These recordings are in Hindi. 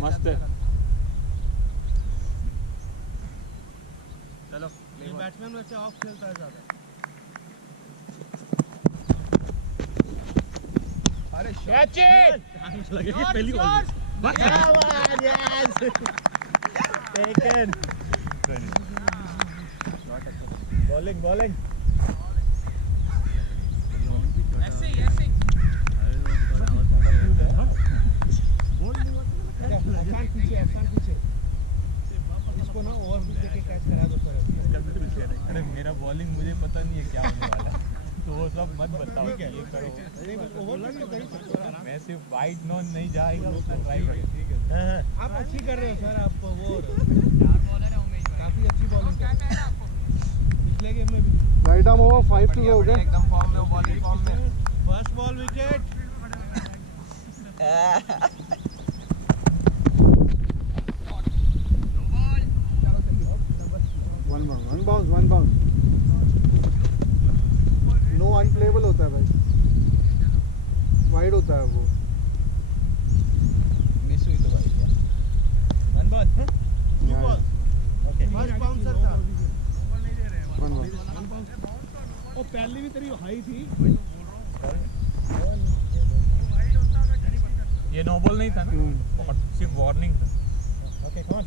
मस्त है। चलो ये बैट्समैन वैसे ऑफ खेलता है ज्यादा। अरे कैच इट लगेगी पहली बॉल टेकन बॉलिंग बॉलिंग ऐसे ही आसान पीछे इसको ना ओवर देके कैच करा दो सर। अरे मेरा बॉलिंग मुझे पता नहीं है क्या होने वाला तो वो सब मत बताओ ये करो। मैं सिर्फ वाइड नॉन नहीं जाएगा उसका ट्राई करें। ठीक है आप अच्छी कर रहे हो सर। आप वो 4 बॉलर है उमेश भाई काफी अच्छी बॉलिंग कर रहे हैं पिछले गेम में भी। राइट आर्म ओवर 5 टू हो गया एकदम फॉर्म में बॉलिंग फॉर्म में। First ball wicket. One bounce no unplayable होता है भाई वाइड होता है वो मिस हुई तो भाई one ball okay first bouncer था। वन बाउंस वो पहली भी तेरी हाई थी। ये नो बॉल नहीं था ना बहुत सिर्फ वार्निंग था। ओके कम ऑन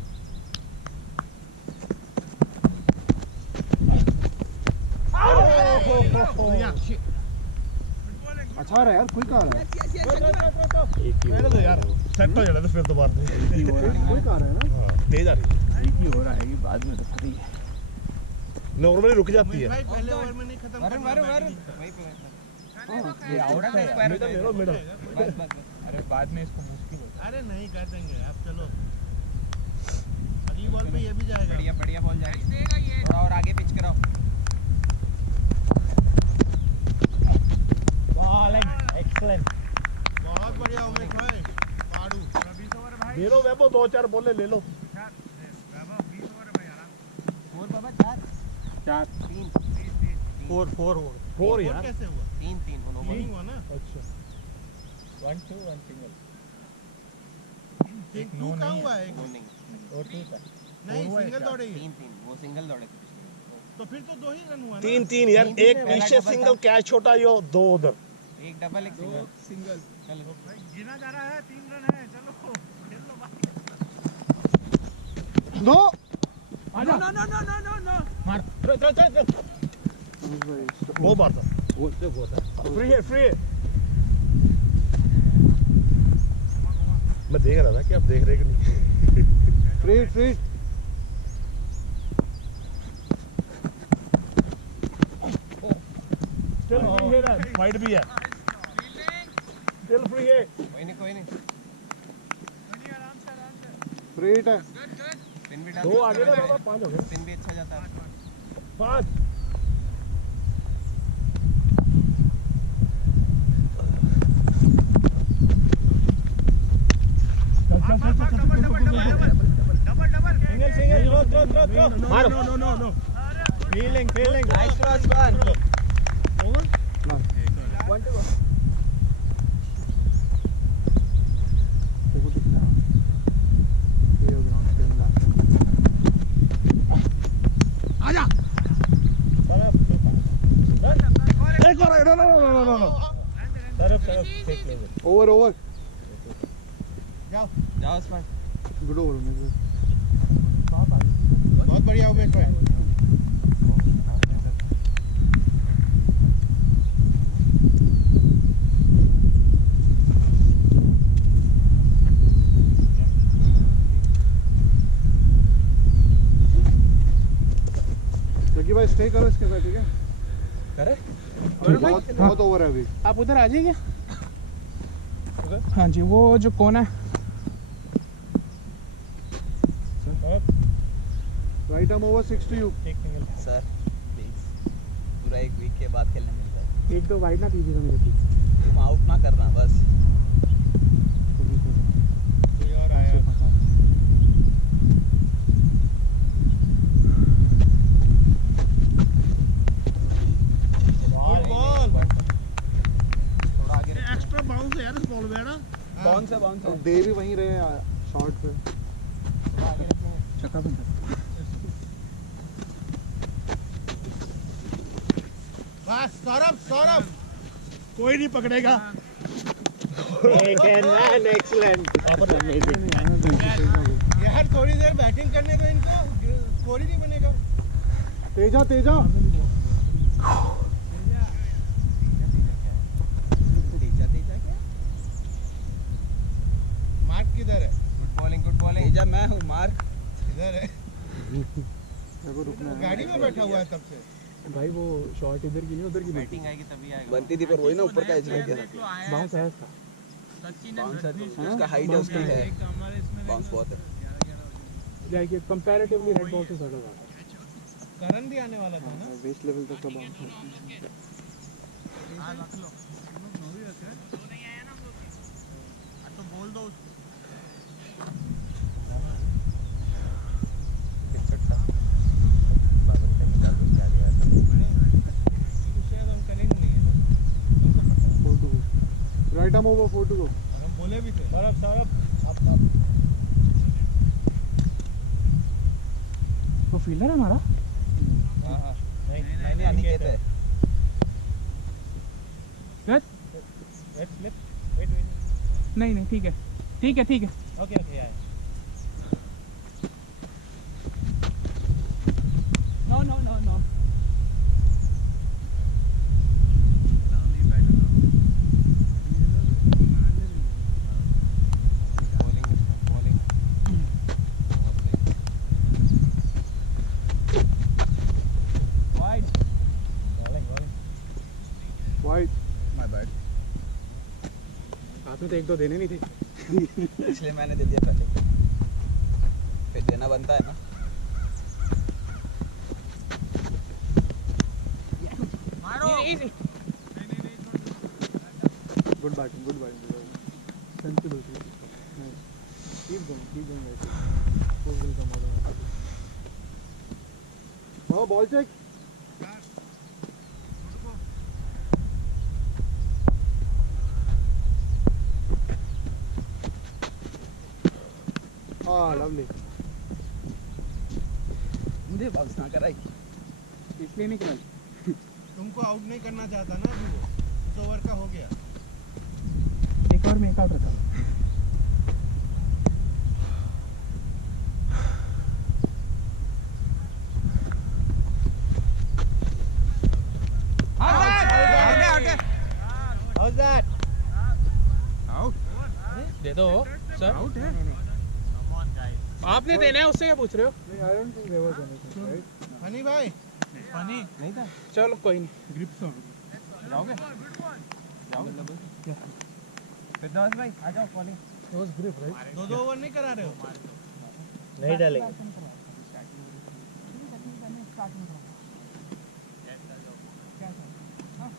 अच्छा रहा यार क्विक आ रहा है मैंने तो यार सेट हो जाना तो फिर दोबारा क्विक आ रहा है ना तेज आ रही है। एक ही हो रहा है कि बाद में तो सही है नॉर्मली रुक जाती है भाई पहले ओवर में नहीं खत्म वरुण ये आउट है मिडल ले लो मिडल। अरे बाद में इसको मुश्किल होता अरे नहीं कर देंगे आप चलो अगली बॉल पे ये भी जाएगा। बढ़िया बढ़िया बॉल जाएगी थोड़ा और आगे पिच कराओ। बॉलिंग एक्सीलेंट बहुत बढ़िया उमेश भाई पाडू। ले लो वैभव 2-4 बॉलें ले लो। फोर बाबा 4 3 4 यार कैसे हुआ 3 होनो बॉल हुआ ना। अच्छा 1 2 1 सिंगल एक नो नहीं हुआ एक नो नहीं और 2 था नहीं सिंगल दौड़ेगी 3 वो सिंगल दौड़े तो फिर तो 2 ही रन हुआ ना। 3 यार एक पीछे सिंगल कैच छोटा यो 2 उधर एक डबल एक सिंगल चलो गिना जा रहा है 3 रन है चलो खेल लो भाई। नो नो मार चल वो बार था फ्री है मैं देख रहा था कि आप देख रहे कि नहीं। फ्री स्टिल फ्री है ना वाइड भी है स्टिल फ्री है कोई नहीं फ्री है पिन भी डाल 2 आगे ना बाबा 5 हो गए पिन भी अच्छा जाता है 5 डबल सिंगल थ्रो मारो no feeling nice cross one over 1 2 देखो कितना ये ग्राउंड पे लास्ट आजा एक और नो तरफ फेंक ले ओवर जाओ उस पर गुड ओवर में बहुत बढ़िया उमेश भाई। जकी भाई स्टे करो इसके साथ ठीक है करे बहुत ओवर है अभी। आप उधर आ जाइए हाँ जी वो जो कोना है right arm over 6 to you एक सिंगल सर प्लीज पूरा एक वीक के बाद खेलने मिलता है एक तो वाइड ना दीजिएगा मेरे को तुम आउट ना करना बस कोई और आया बॉल थोड़ा आगे एक्स्ट्रा बाउंस है यार इस बॉल में ना। बाउंस है दे भी वहीं रहे शॉर्ट पे चक्का बंद कर। बस सौरभ सौरभ कोई नहीं पकड़ेगा यार थोड़ी देर बैटिंग करने दो इनको, स्कोर ही नहीं बनेगा। तेजा तेजा तेजा तेजा क्या? मार्क किधर है? गुड बॉलिंग तेजा मैं हूँ, मार्क इधर है, मेरे को रुकना है गाड़ी में बैठा हुआ है तब से। भाई वो शॉट इधर की नहीं उधर की बैटिंग बनती थी पर वही ना ऊपर का एज लग गया। बाउंस है इसका बाउंस है तो उसका हाइट है, उसकी है बाउंस बहुत है। लाइक कंपैरेटिवली रेड बॉल से ज्यादा था करण भी आने वाला था ना। बेस लेवल तक का बाउंस है शायद हम करेंगे नहीं है ना। 4 to go right arm over 4 to go और हम बोले भी थे। सौरभ वो फील्डर है हमारा। नहीं अनिकेत है। नहीं ठीक है ओके ओके यार। नो वाइड माय बैड, हाथ में तो एक दो देने नहीं थे इसलिए मैंने दे दिया पहले, फिर देना बनता है ना। Good batting sensible keep going four will come out हां बॉल चेक हाँ लवली मुझे बाउंस ना कराई, इसलिए नहीं खेला। तुमको आउट नहीं करना चाहता ना अभी वो, इस ओवर का हो गया। एक और में एक आउट रहता। How's that? दे दो सर। आउट है। आपने देना है, उससे क्या पूछ रहे हो? I don't think there was anything right funny भाई पानी नहीं था। चलो कोई नहीं। ग्रिप से जाओगे? फिरदौस भाई आ जाओ bowling. It was grip right 2-2 over नहीं करा रहे हो? नहीं डालेंगे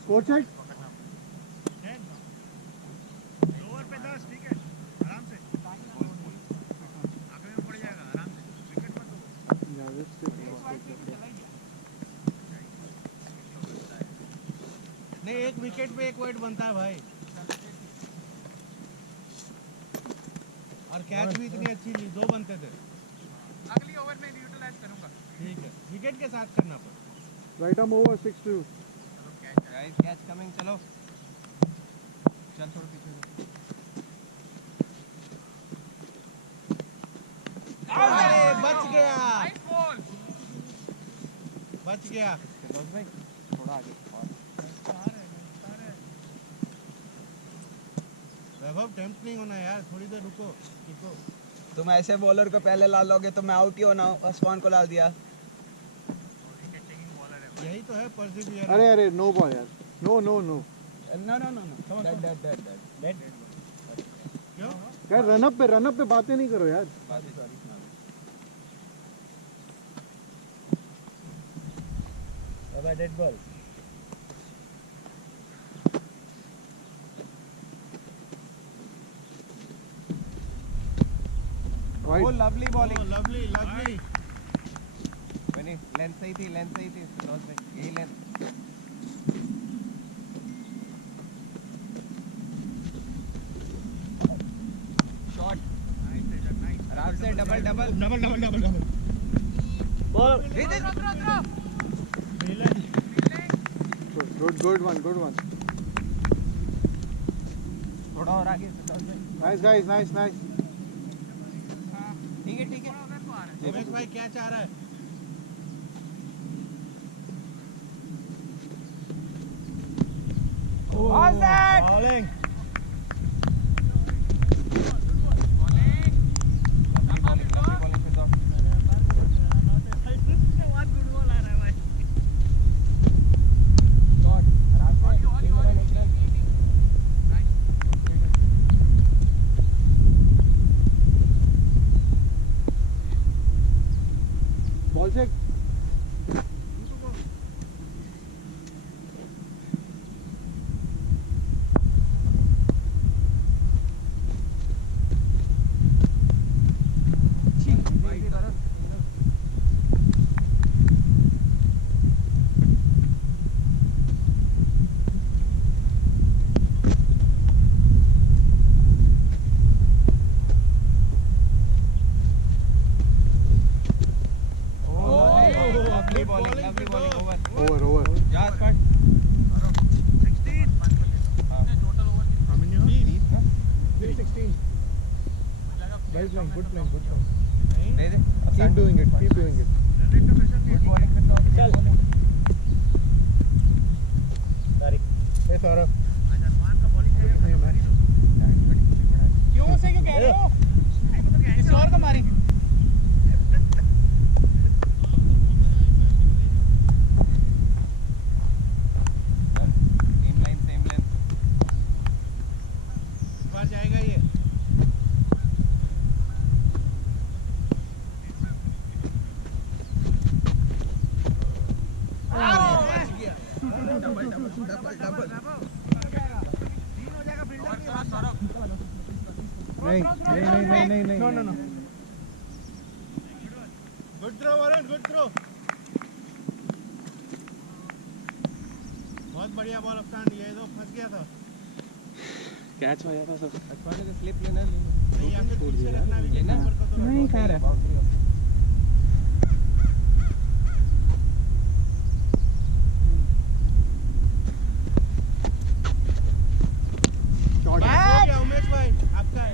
स्कोर चेक नहीं, एक विकेट पे एक विकेट बनता है भाई। और कैच भी इतनी अच्छी ली, 2 बनते थे। अगली ओवर में यूटिलाइज करूंगा। ठीक है, विकेट के साथ करना पड़ा। Right arm over 6-2 guys catch coming, चलो चल थोड़ा पीछे। अरे बच गया, बच गया। फिरदौस भाई थोड़ा आगे वैभव, टेम्प्ट नहीं होना यार, थोड़ी देर रुको रुको। तुम ऐसे बॉलर को पहले ला लोगे तो मैं आउट ही होना हूँ, अस्मान को ला दिया। यही तो है परसिवियरेंस। अरे अरे नो बॉल यार नो नो डेड क्यों? यार रन अप पे बातें नहीं करो यार dead ball. Wide lovely bowling, lovely lovely. मैंने लेंथ सही थी फिरदौस भाई, यही लेंथ। शॉट आराम से double double double double double double Good one, good one. थोड़ा और आगे Nice guys, nice. ठीक है रमेश भाई क्या चाह रहा है? All set! Bowling Ball check. lovely bowling over Over. just cut How many हो? 316. Well playing, good playing. They they Keep doing it. good bowling पे तो चल Hey Saurabh. क्यों से क्यों कह रहे हो? किसी और को मारेंगे। same line same length इस बार जाएगा ये। नहीं. No. Good throw, Varun, good throw. बहुत बढ़िया बॉल अफसान, ये तो फंस गया था। Catch हो जाता सब. अच्छा ने स्लिप लेना नहीं या फिर पीछे रखना विकेट लेना? ऊपर को तो नहीं, खैर है. Boundary Short. हो गया उमेश भाई, आपका है।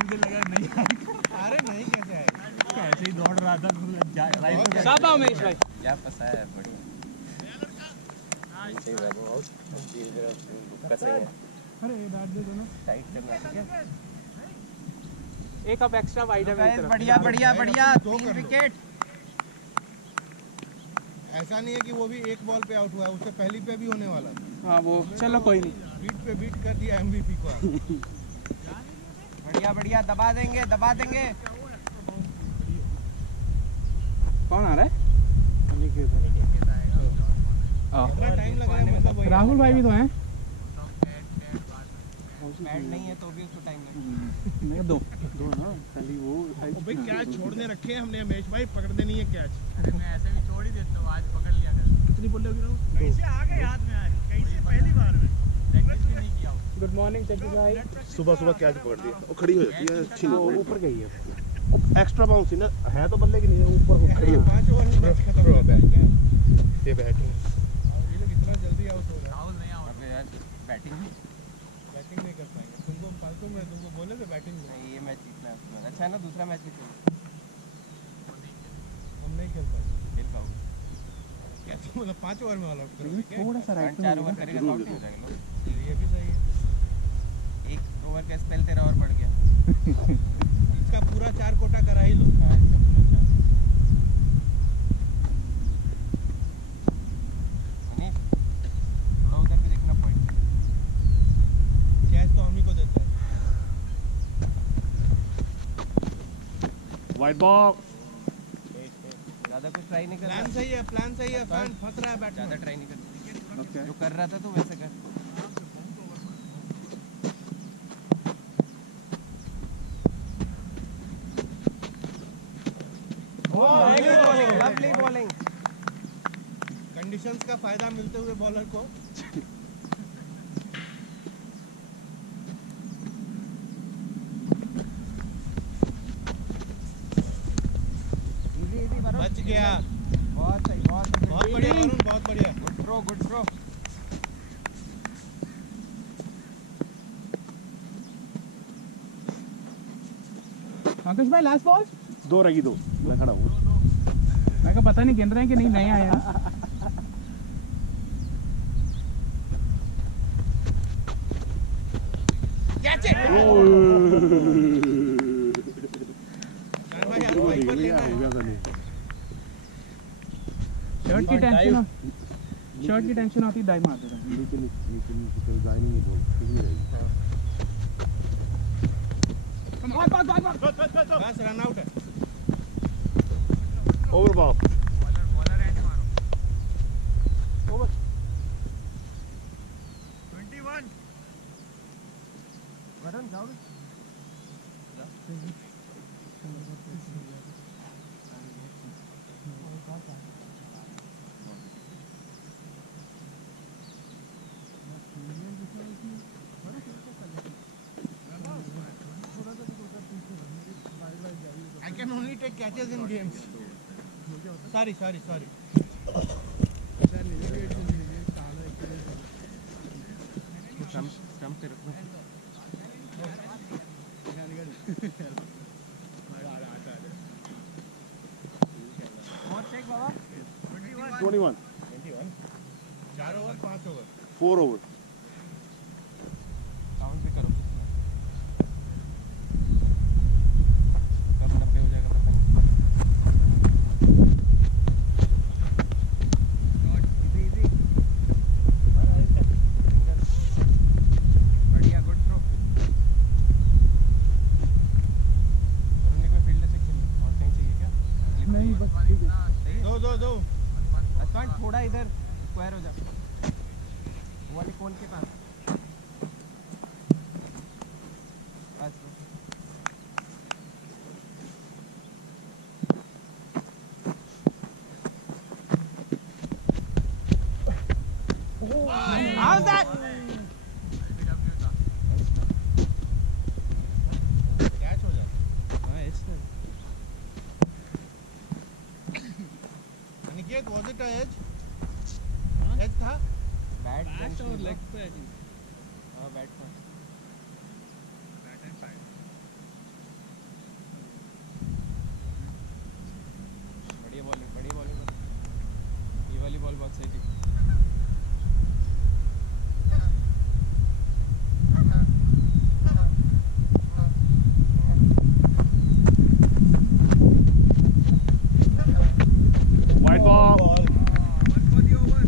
मुझे लगा नहीं अरे नहीं कैसे आएगा? ऐसे ही दौड़ रहा था राइट में शाबाश उमेश भाई. क्या फंसाया है बढ़िया सही है वो आउट धीरे धीरे रुका सही है अरे बैट दे दो ना. टाइट करना ठीक है एक अब एक्स्ट्रा वाइड है मेरी तरफ. बढ़िया दो कर 3 लो। विकेट ऐसा नहीं है कि वो भी एक बॉल पे आउट हुआ है, उससे पहली पे भी होने वाला था। हाँ वो चलो कोई नहीं. बीट पे बीट कर दिया एमवीपी को। बढ़िया दबा देंगे कौन आ रहा है? कितना टाइम लग रहा है मतलब वही। राहुल भाई भी तो हैं. बैट नहीं है तो भी उसको टाइम लगेगा नहीं दो ना खाली वो. भाई कैच छोड़ने रखे हैं हमने उमेश भाई, पकड़ने नहीं है कैच। अरे मैं ऐसे भी छोड़ ही देता हूँ, आज पकड़ लिया कर। कितनी बोल रहे हो? कैसे आ गए हाथ में आज? कैसे पहली बार में? प्रैक्टिस भी नहीं किया हूँ। गुड मॉर्निंग चक्की भाई. सुबह कैच पकड़ दी और खड़ी हो जाती है अच्छी वो ऊपर गई है. एक्स्ट्रा बाउंस ना है तो बल्ले की नहीं है ऊपर खड़ी हो 5 ओवर में मैच खत्म हो जाएगा। ये बैट ये लोग इतना जल्दी आउट हो रहा है। राहुल नहीं आउट। अबे यार बैटिंग बैटिंग नहीं कर पाएंगे। तुमको बोले थे बैटिंग में। नहीं ये मैच जीतना है उसमें अच्छा है ना दूसरा मैच भी खेलो हम नहीं खेल पाएंगे। खेल पाओगे कैसे मतलब 5 ओवर में ऑल आउट करोगे क्या? थोड़ा सा राइट 4 ओवर करेगा तो आउट नहीं हो जाएगा लोग ये भी सही है। एक ओवर का स्पेल तेरा और बढ़ गया इसका पूरा 4 कोटा करा ही लो। हाँ, इसका पूरा चार। मनीष थोड़ा उधर भी देखना पॉइंट कैच तो हम ही को देते हैं। White ball. ज्यादा कुछ ट्राई नहीं कर प्लान रहा सही है, प्लान सही है। फैन फंस रहा है बैट ज्यादा में। ट्राई नहीं कर ओके. जो कर रहा था तो वैसे कर लवली बॉलिंग कंडीशंस का फायदा मिलते हुए बॉलर को। गया। बहुत सही, बहुत बढ़िया वरुण, बहुत बढ़िया। Good throw, good throw. Ankush भाई लास्ट बॉल। 2 रहेगी 2, मैं खड़ा हूँ। मैं कहा पता नहीं गिन रहे हैं कि नहीं, नए आए हैं। भाई आप वाइपर हो लेना है। गया था नहीं। शर्ट की टेंशन, शर्ट की टेंशन होती दाई मार देता हूं। नीचे जाए नहीं बोल, ठीक नहीं रहेगी। बस रन आउट है। Over ball. I can only take catches in games. Sorry. Stump पे रखना। 21, 4 ओवर 5 ओवर। 4 ओवर। काउंट भी करो। कब 90 हो जाएगा पता नहीं। बढ़िया, गुड थ्रो। फील्ड से खेल और कहीं चाहिए क्या? नहीं बस ठीक है। दो। अश्वान थोड़ा इधर स्क्वायर हो जा। वो वाले कोन के पास। बस। How's that? कैच हो जाता। Aniket, was it a edge? Edge था? बैट और लेग पे आई थिंक। हाँ, बैट था। बढ़िया बॉलिंग। ये वाली बॉल बहुत सही थी। White ball. 1 for the over.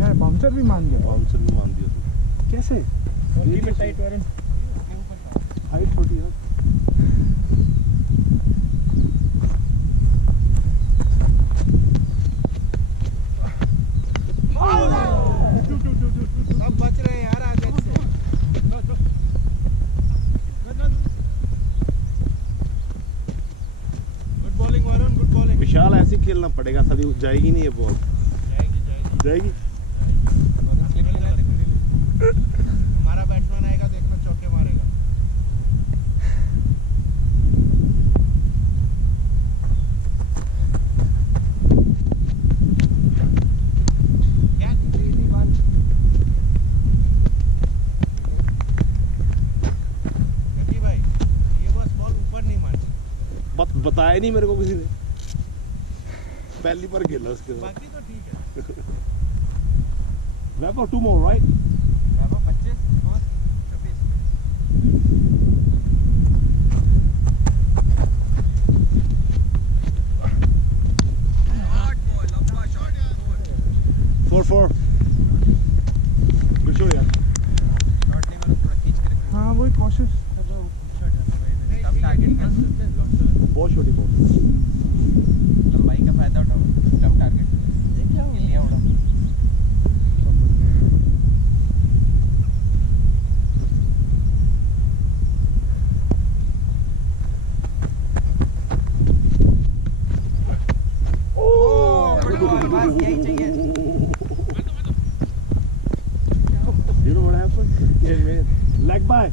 यार बाउंसर भी मान गया। बाउंसर भी मान दिया तू। कैसे? Keep it tight, Varun. अपने ऊपर था। हाइट छोटी है। सब बच रहे हैं यार आगे से। Good bowling Varun, good bowling. Vishal ऐसे ही खेलना पड़ेगा, साली जाएगी नहीं ये बॉल। जाएगी। और स्लिप लेना थे। हमारा बैट्समैन आएगा, देखना चौके मारेगा। भाई ये बस बॉल ऊपर नहीं मारनी। बताया नहीं मेरे को किसी ने, पहली बार खेला उसके साथ। बाकी तो ठीक है। We've got 2 more, right? 25 और 26। 4-4. Good shot यार। शॉट नहीं मारो, थोड़ा खींच के रखना। हाँ वही कोशिश। कम टारगेट कर। बहुत छोटी बॉल। लंबाई का फायदा उठाओ। कम टारगेट। गिल्लियां उड़ाओ। बस यही चाहिए। You know what happened? Yeah, man. Leg by.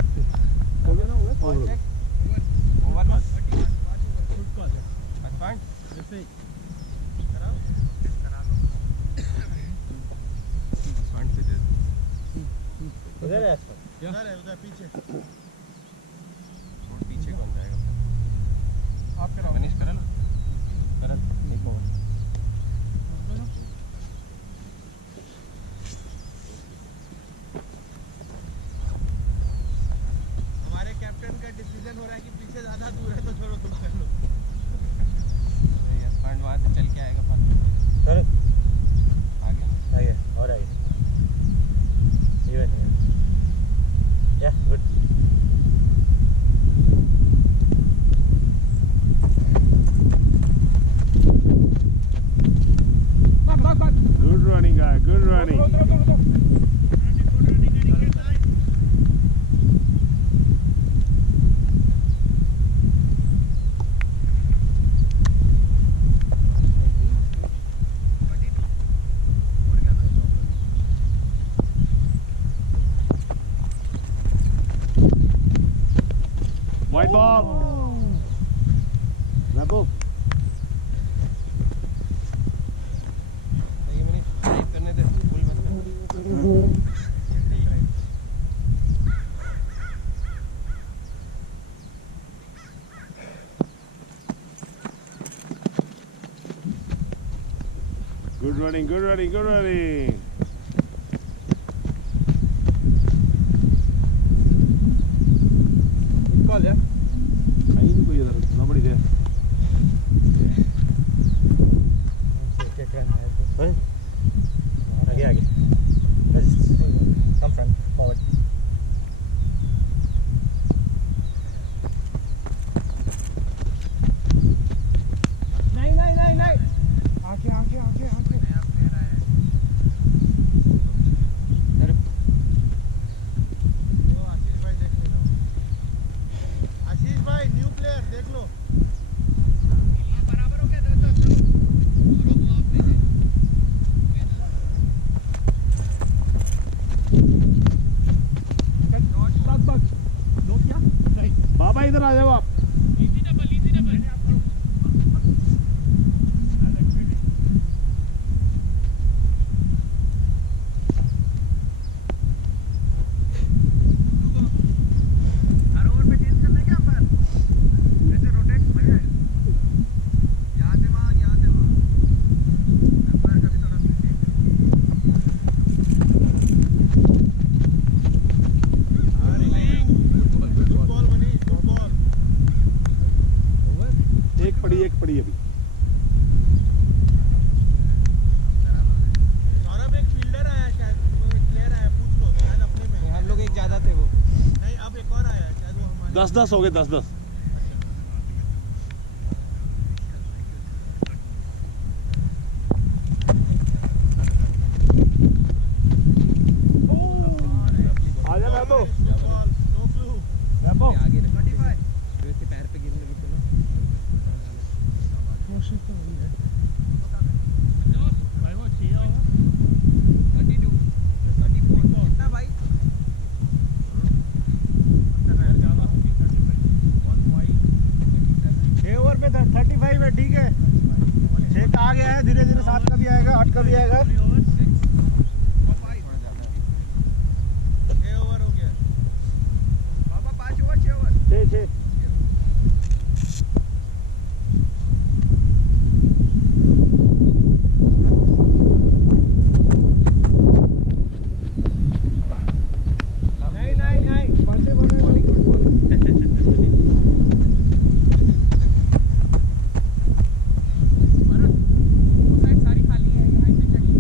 Ball check. Over front से दे दो। उधर है उधर पीछे और पीछे कौन जाएगा फिर? आप कराओ। मनीष करण एक ओवर। हमारे कैप्टन का डिसीजन हो रहा है कि पीछे ज्यादा दूर है तो छोड़ो तुम कर लो। यशपांड वहाँ से चल के आएगा पर सर आगे आगे और आगे इवन या good Good running, guy. Good running. White ball. Rebel. नहीं मनीष ड्राइव करने दे फुल मत कर। Good running, good running, good running. Call या कहीं नहीं कोई इधर, nobody there. आगे आगे कम फ्रंट फॉरवर्ड नहीं नहीं नहीं नहीं आगे आगे आगे आगे। वो आशीष भाई देख लेना। आशीष भाई न्यू प्लेयर देख लो। बराबर हो गया 10-10 चलो। बाबा इधर आ जाओ आप. एक पड़ी अभी. सौरभ एक फील्डर आया शायद, वो एक प्लेयर आया, पूछ लो शायद अपने में। हम लोग एक ज़्यादा थे वो। नहीं अब एक और आया शायद वो हमारे। 10-10 हो गए 10-10. आजा बाबू. No clue. बाबू. आगे रख। इसके पैर पे गिरने की तो ना। कोशिश तो वही है। कितना भाई? 6 ओवर पे 35 है ठीक है 6 का आ गया है धीरे धीरे 7 का भी आएगा 8 का भी आएगा थोड़ा ज़्यादा है। 6 ओवर हो गया। बाबा 5 ओवर 6 ओवर। 6 नहीं नहीं नहीं बढ़ते सारी खाली है यहाँ पे चाहिए।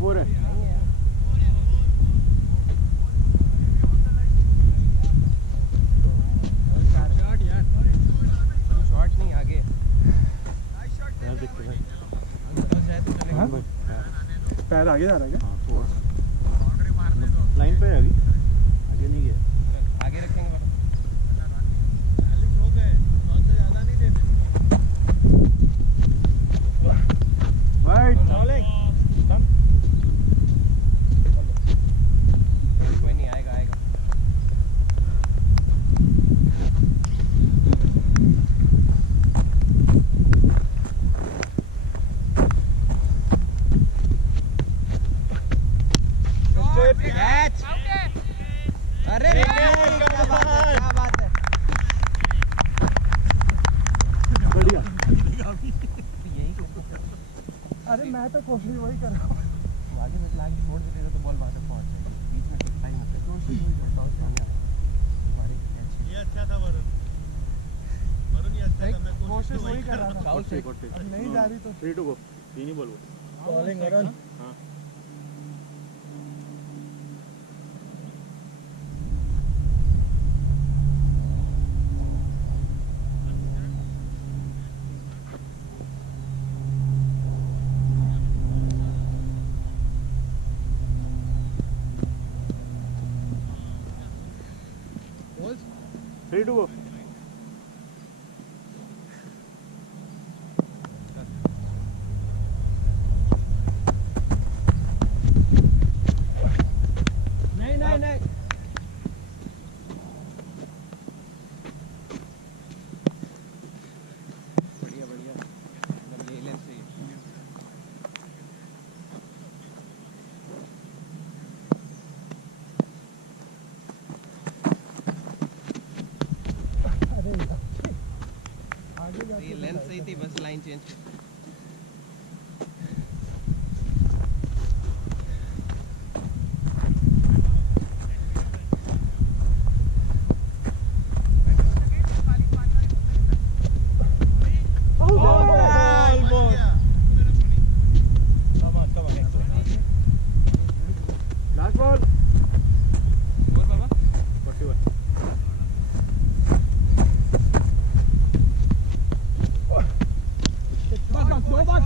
फोर है. शॉट नहीं आगे। यार देखते हैं. बस जाए तो चलेगा। पैर आगे जा रहा है क्या? हाँ 4. लाइन पे है अभी. आगे नहीं गया. आगे रखेंगे बड़ा। 40 हो गए, 100 से ज्यादा नहीं देते। कैच अरे क्या बात है बढ़िया। यही अरे मैं तो कोशिश वही कर रहा हूँ। आगे में लाइन छोड़ देते तो बॉल वहां तक पहुंच जाएगी बीच में टिकता ही मत कोशिश वही करता हूं तुम्हारी कैच ये अच्छा था वरुण ये अच्छा था मैं कोशिश वही कर रहा था। फाउल से अब नहीं जा रही तो 3 to go 3 ही बोल बॉलिंग वरुण हाँ बॉल्स 3 to go नहीं बढ़िया बढ़िया मतलब ये लेंथ से अरे आगे ये जाके लेंथ सही थी बस लाइन चेंज last ball बोल बाबा 41 बस दो बार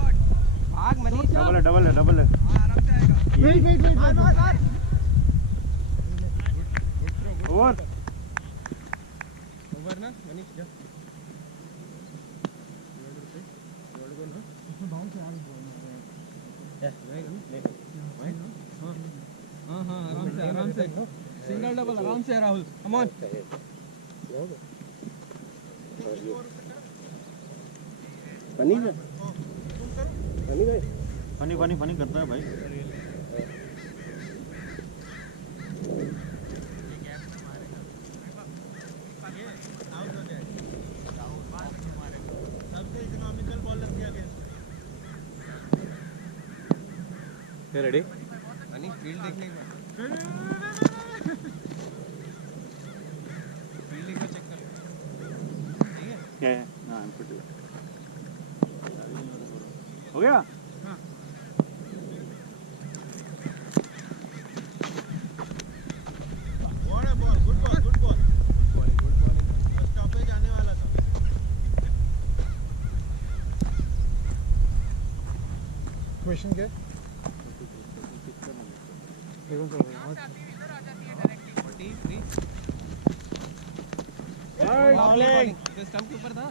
भाग मनीष डबल है वेट ओवर ओवर ना मनीष जा बाउंस से आगे हाँ आराम से सिंगल डबल आराम से राहुल कम ऑन फनी करता है भाई सबसे इकोनॉमिकल बॉलर किया गया रेडी मनीष फील्ड देखने का फील्ड एक बार चेक कर ठीक है क्या है हाँ इनपुट हो गया what a ball good ball stoppage आने वाला था क्वेश्चन क्या 43 बॉलिंग तो स्टंप के ऊपर था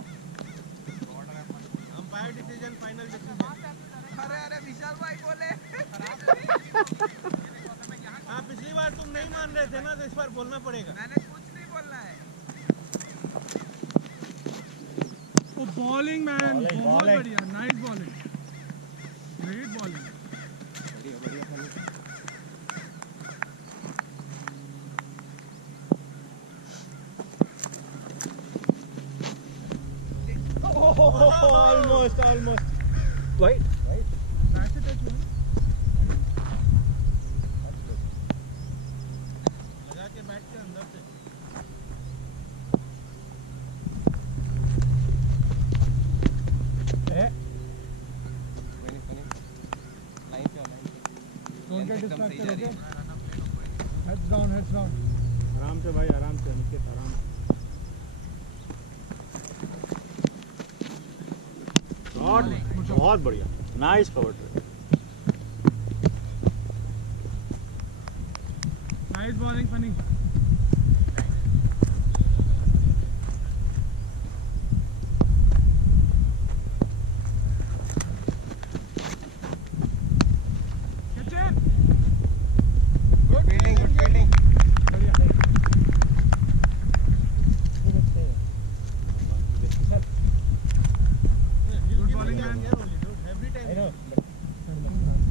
अंपायर डिसीजन फाइनल डिसीजन अरे विशाल भाई बोले हाँ पिछली बार तुम नहीं मान रहे थे ना तो इस बार बोलना पड़ेगा मैंने कुछ नहीं बोलना है बॉलिंग मैन बहुत बढ़िया नाइस बॉलिंग ग्रेट बॉलिंग बढ़िया बढ़िया फनी ऑलमोस्ट वाइट बैट से टच हुआ लगा के बैट के अंदर से फनी लाइन पे डोंट गेट एकदम सही डिस्ट्रैक्टेड जा रही ओके है हेड्स डाउन आराम से भाई आराम से निकेत आराम से शॉट बहुत बढ़िया nice cover nice bowling funny good fielding Good bowling man. Every time.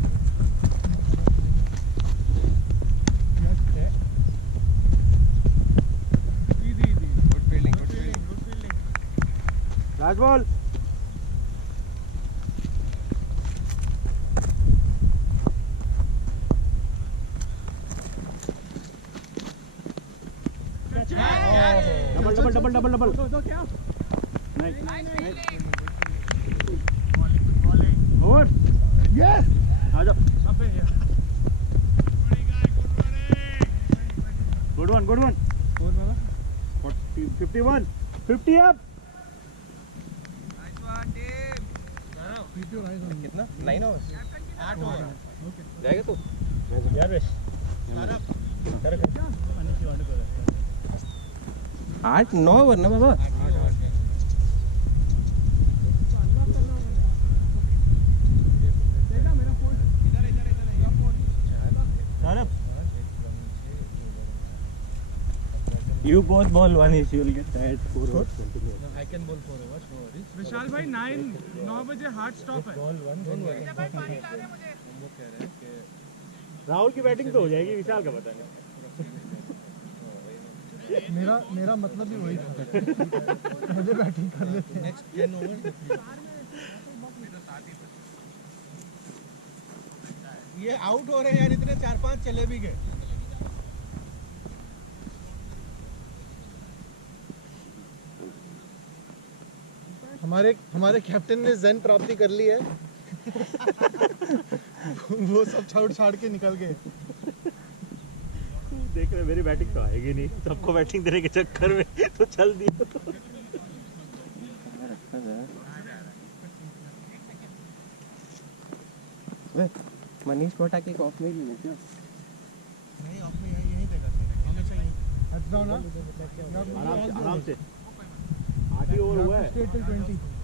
Last ball double double double double double और यस आ जाओ गुड वन 51 50 अप कितना 9 ओवर 8 ओवर जाएगा तू यार बेश 8-9 ओवर ना बाबा You both ball one is you will get tired 4 overs continuous. I can bowl 4 overs, no worries. विशाल भाई 9 बजे हार्ड स्टॉप है राहुल की बैटिंग तो हो जाएगी विशाल का पता नहीं मेरा मतलब भी वही था पहले बैटिंग कर लेते हैं Next 10 overs. ये आउट हो रहे हैं यार इतने 4-5 चले भी गए हमारे कैप्टन ने ज़ेन प्राप्ति कर ली है वो सब छाड़ के निकल गए देख रहे मेरी बैटिंग तो आएगी नहीं सबको बैटिंग देने के चक्कर में तो चल दी मनीष कोटा की ऑफ में ही क्या नहीं ऑफ में यहीं पे करते हैं हमेशा यहीं आराम से 8 ही ओवर हुआ है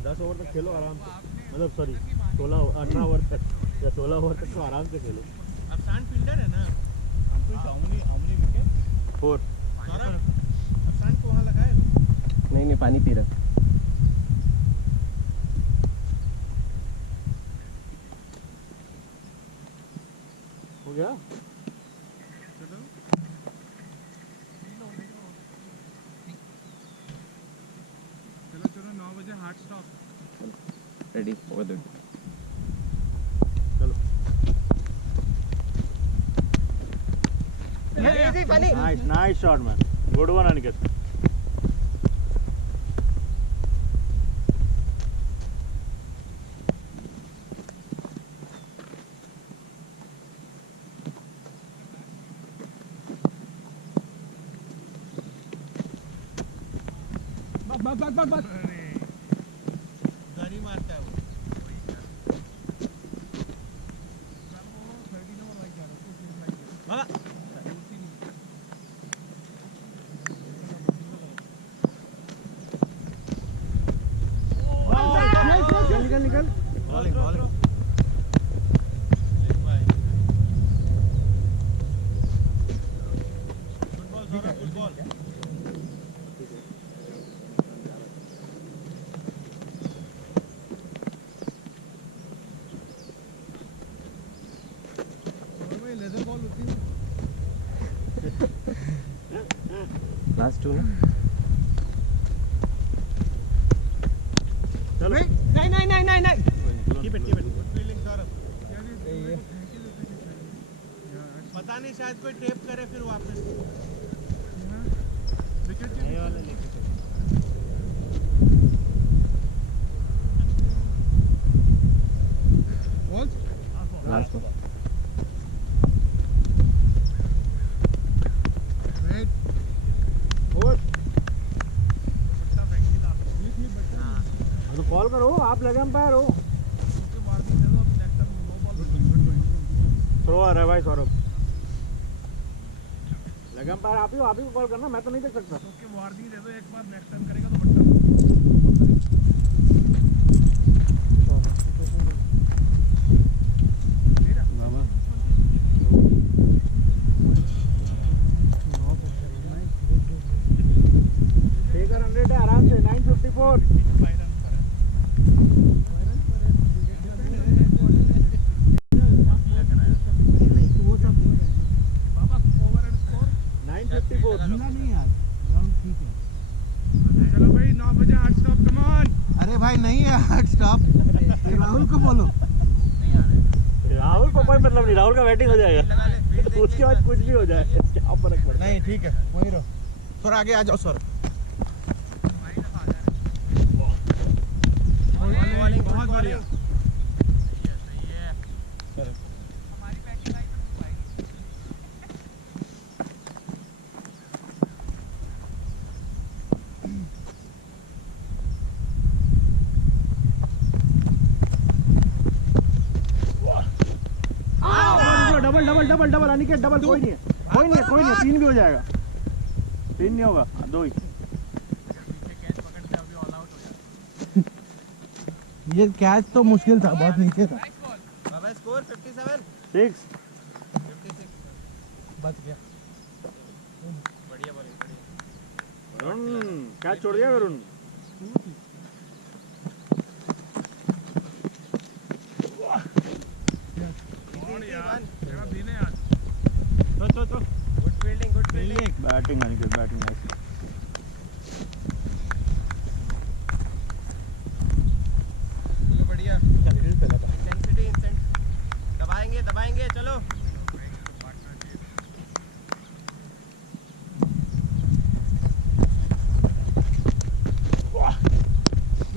10 ओवर तक खेलो आराम से मतलब सॉरी 18 ओवर तक या 16 ओवर तक तो आराम से खेलो अफसान फील्डर है ना हमने विकेट 4 अफसान को वहाँ लगाए नहीं पानी पी रहा हो गया चलो 9 बजे hard stop ready over the चलो easy funny nice shot man good one Aniket बस गाड़ी मारता है वो निकल bowling good ball leather ball होती है लास्ट 2 ना चलो नहीं कीप इट फील्डिंग सौरभ पता नहीं शायद कोई टेप करे फिर वापस लास्ट तो कॉल करो आप लगे अंपायर हो थ्रो आ रहा है भाई सौरभ लगे अंपायर आप ही को कॉल करना मैं तो नहीं देख सकता वार्निंग दे दो एक बार नेक्स्ट टाइम करेगा तो बट्टा आराम से 954 चलो भाई 9 बजे hard stop come on stop Rahul को बोलो राहुल को कोई मतलब नहीं, राहुल का बैटिंग हो जाएगा उसके बाद कुछ भी हो जाए क्या फर्क पड़ता है। नहीं ठीक है वहीं रहो थोड़ा आगे आ जाओ सर बहुत बढ़िया double double double double Aniket double कोई नहीं है कोई नहीं है कोई नहीं है, 3 भी हो जाएगा 3 नहीं होगा 2 ही। ये कैच तो मुश्किल था बहुत नीचे था बाबा स्कोर 57 6 बच गया बढ़िया बॉलिंग बढ़िया वरुण कैच छोड़ दिया Varun good fielding batting Aniket batting nice चलो बढ़िया इंटेंसिटी दबाएंगे चलो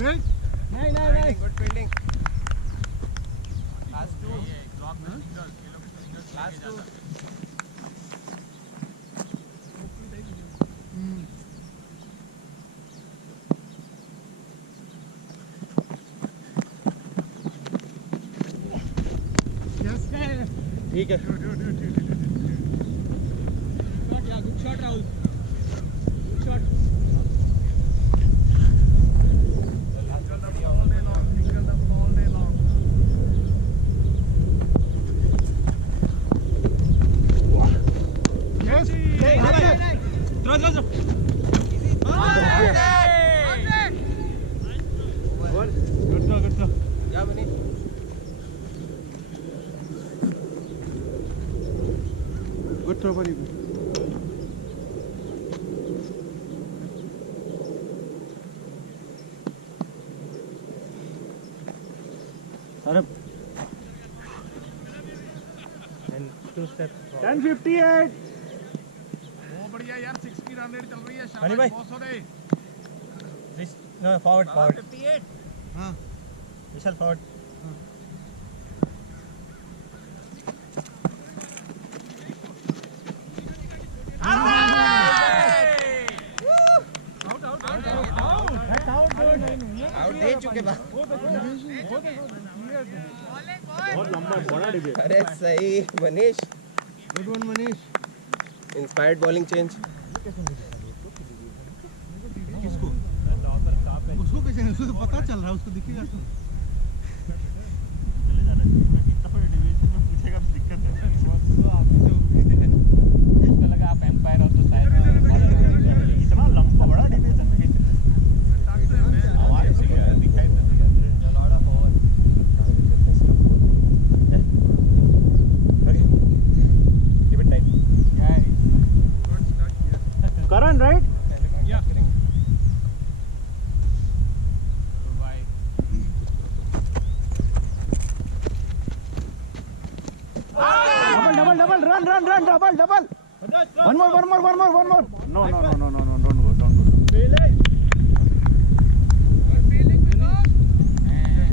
नहीं गुड फील्डिंग लास्ट 2 लास्ट 2 ठीक है good shot Rahul good shot या Manish good throw for you अरे 1058 बहुत बढ़िया यार 60 रन रेट चल रही है हनी भाई। शाबाश बहुत सारे फॉरवर्ड 58 हाँ विशाल फॉरवर्ड आउट दे चुके बा बहुत लंबा बड़ा डिबेट अरे सही Manish good one Manish inspired bowling change उसको कैसे नहीं उसको तो पता चल रहा है उसको दिखेगा तो चले जाना चाहिए मैं कितना बड़े डिवीजन में पूछेगा तो दिक्कत है इसको लगा आप एम्पायर हो तो शायद इतना लंबा बड़ा डिवीजन आवाज से दिखाई तो दिया give it time Karan right double double run run run double double one more no don't go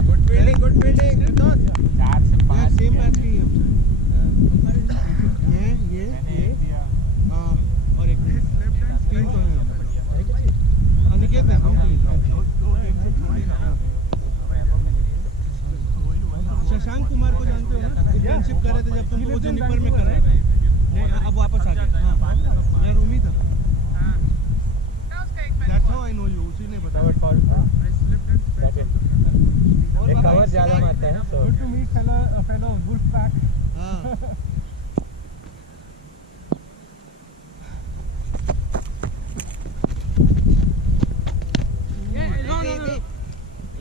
good fielding Vinod 4 से 5 सेम मैच की है ये मैंने एक दिया और एक तीन तो है अनिकेत है हम शशांक कुमार को जानते हो ना इंटर्नशिप कर रहे थे जब तुम वो जेनिफर में कर रहे थे नहीं अब वापस आ गए हाँ मैं रूमी था that's how I know you उसी ने बताया एक कवर ज्यादा मारता है तो good to meet fellow wolf pack हाँ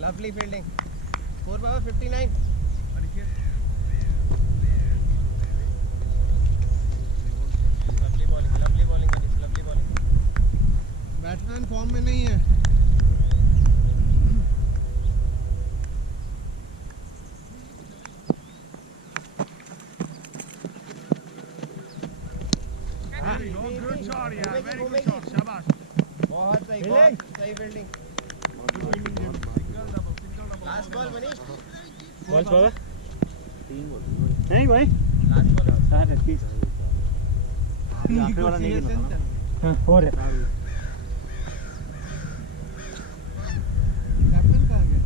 लवली फील्डिंग स्कोर बाबा 59 लवली बॉलिंग बैट्समैन फॉर्म में नहीं है बहुत सही fielding. Last ball Manish. Ball बाबा नहीं भाई लास्ट बॉल। सारे पीस आखिरी वाला नहीं गिना हां हो रहा कैप्टन कहाँ गया?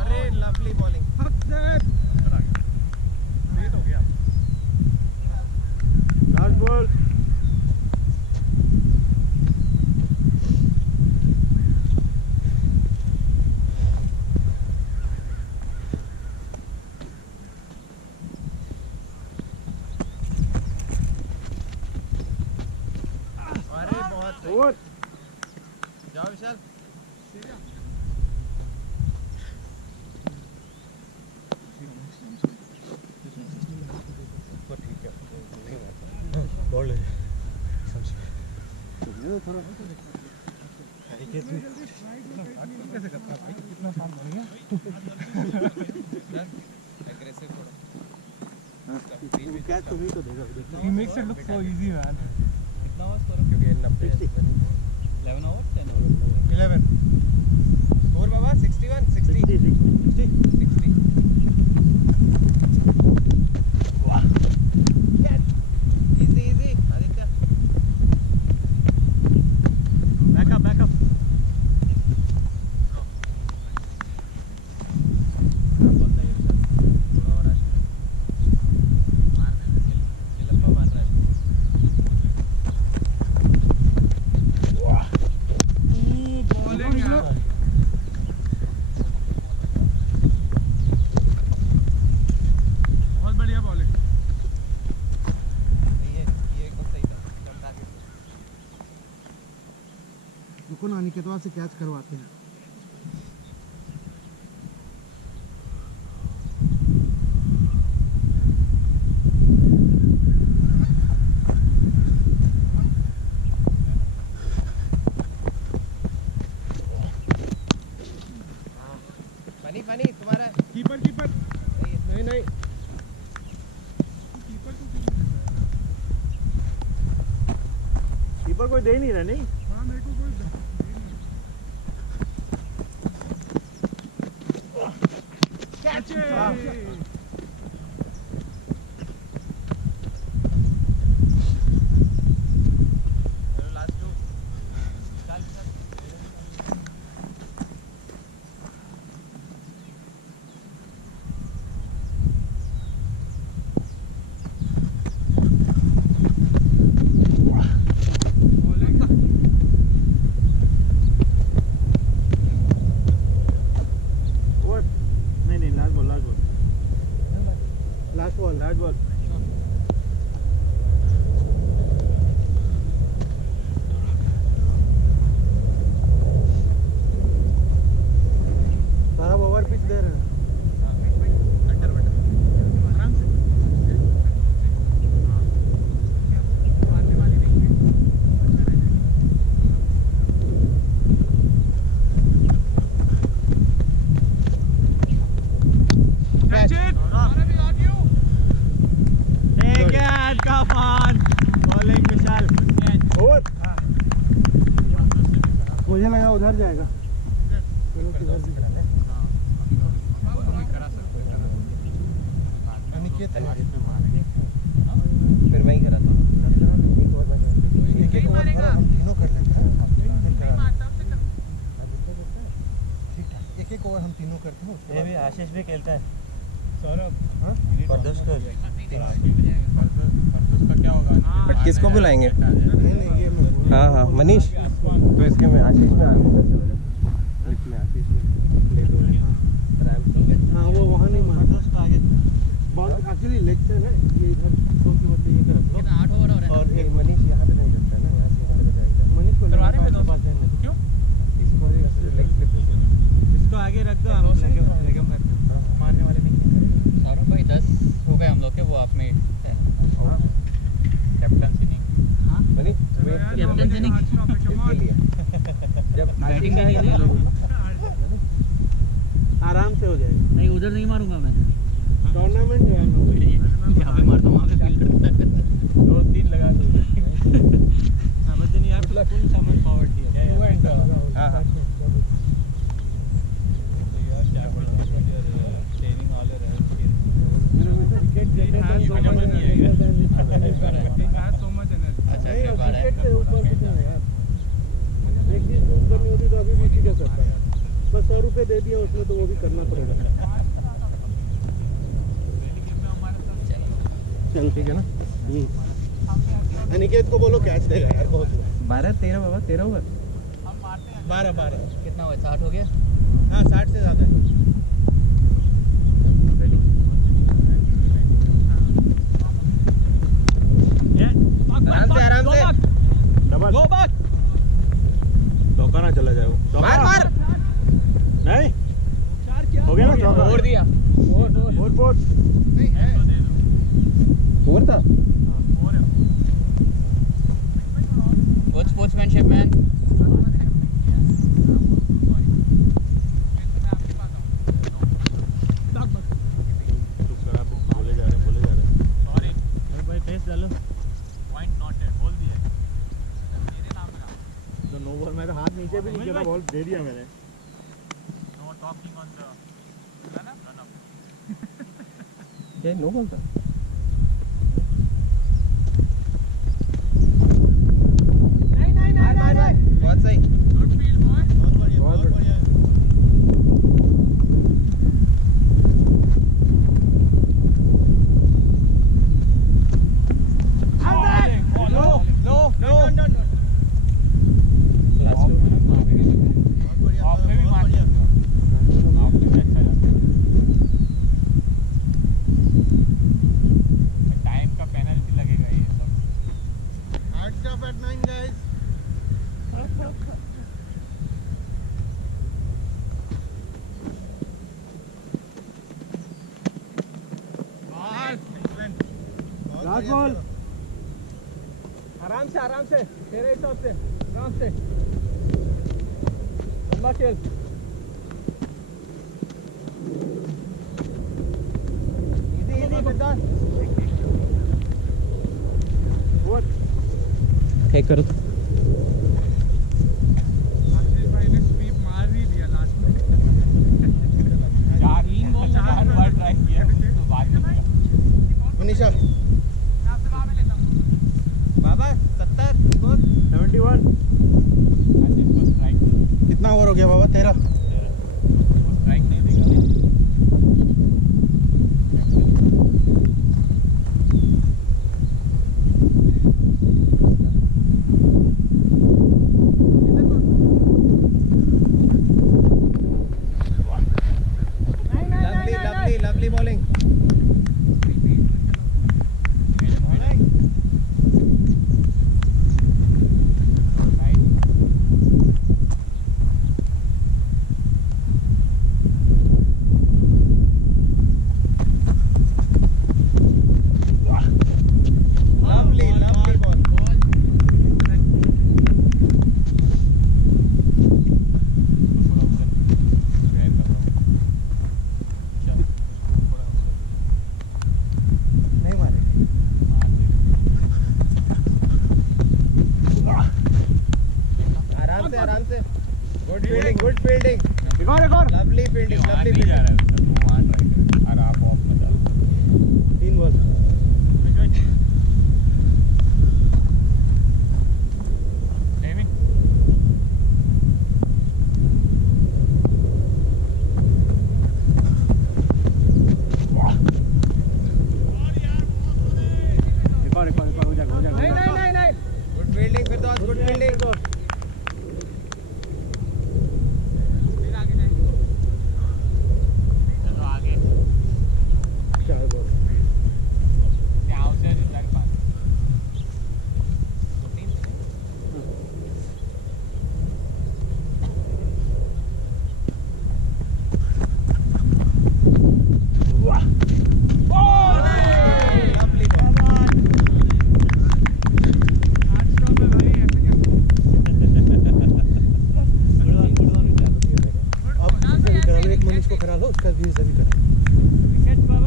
अरे लवली बॉलिंग। लास्ट बॉल अरे बहुत सही। ओवर जाओ विशाल। बॉल कैसे करता है भाई? कितना आसान बन गया। एग्रेसिव थोड़ा। कैच तो नहीं तो देगा He makes it look so easy, man. कितना ओवर स्कोर? क्योंकि 90 11 ओवर 10 ओवर 11. स्कोर बाबा 61 60 60 इजी इजी आदित्य। बैकअप बहुत सही है विशाल। थोड़ा और अच्छा मारने में ये लंबा मार रहा है। Bowling यार. बहुत बढ़िया बॉलिंग। ये एकदम सही था। एकदम टारगेट। रुको ना, निकेतवा से कैच करवाते हैं। फनी तुम्हारा कीपर नहीं नहीं कीपर कोई दे नहीं रहा नहीं हाँ मेरे को कोई कैच। चलो लास्ट टू। चल चल। ओवर नहीं लास्ट बॉल लास्ट बॉल सारा ओवर पिच दे रहे हैं। अंडर बटन आराम से। मारने वाली नहीं है। Catch. Take it, come on. Bowling Vishal. Over मुझे लगा उधर जाएगा। चलो किधर भी अनिकेत फिर मैं ही करा था। एक एक ओवर भरा हम तीनों कर लेते हैं। एक एक ओवर हम तीनों करते हैं। ये भी आशीष भी खेलता है सौरभ प्रदोष को फरदोस का क्या होगा? बट किसको बुलाएंगे? नहीं ये मैं हाँ हाँ मनीष तो इसके में आशीष में आशीष में आशीष में ले दो रैम। हाँ वो वहाँ नहीं मारता। बॉल एक्चुअली लेग से है, ये इधर दो की बदले ये तरफ लो। 8 ओवर और एक मनीष यहाँ पे नहीं लगता ना, यहाँ से मतलब जाएगा। मनीष को करवा रहे हैं लेग पास रहने दो। क्यों? इसको लेग स्लिप हो गया। इसको आगे रख दो, हम लेगम पर मारने वाले नहीं हैं। सौरभ भाई 10 हो गए हम लोग के, वो आप में है। कैप्टनसी नहीं। मनीष कैप्टन से नहीं इसके लिए जब बैटिंग का ही नहीं लोग। आराम से हो जाएगा। नहीं उधर नहीं मारूंगा मैं, टूर्नामेंट जो है ना वो यहाँ पे मारता हूँ, वहाँ पे फील्ड 2-3 लगा दो हाँ but then you have to pull someone forward here. हाँ हाँ अच्छा एक बार है। क्रिकेट से ऊपर कुछ नहीं है यार। एक चीज प्रूव करनी होती तो अभी भी इसी को करता है। बस 100 रुपए दे दिया उसमें तो वो भी करना पड़ेगा। चल ठीक है ना। अनिकेत को बोलो कैच देगा यार बहुत 12-13 बाबा 13 ओवर 12 कितना हुआ, 60 हो गया? हाँ 60 से ज्यादा है। आराम से डबल गो बैक चौका ना चला जाए वो चौका मार नहीं हो गया ना चौका छोड़ दिया। फोर ओवर था। Good sportsmanship man. बोले जा रहे सॉरी भाई पेस डालो। पॉइंट नॉटेड बोल दिया मेरे नाम का तो नो बॉल, मेरा हाथ नीचे भी नहीं गिरा, बॉल दे दिया मैंने। Know talking on the run up ये नो बॉल था। बहुत सही। गुड फील्ड बॉय बहुत बढ़िया। टाइम का पेनल्टी लगेगा ये सब। Hands up at 9 guys. Last ball. आराम से तेरे हिसाब से आराम से लंबा खेल। इजी बता। एक करो चार बार ट्राई किया तो बाद में मनीषा बाबा 70 स्कोर 71 आशीष को स्ट्राइक कितना ओवर हो गया बाबा? 13। वो स्ट्राइक नहीं देगा। Lovely bowling. आराम से गुड फील्डिंग एक और लवली फील्डिंग वहाँ नहीं जा रहा है उसका, वो वहाँ ट्राई कर और आप ऑफ में जाओ। 3 बॉल। नेमिंग एक और हो जाएगा नहीं गुड फील्डिंग फिर तो गुड फील्डिंग। मनीष को करा लो, उसका भी सभी करा।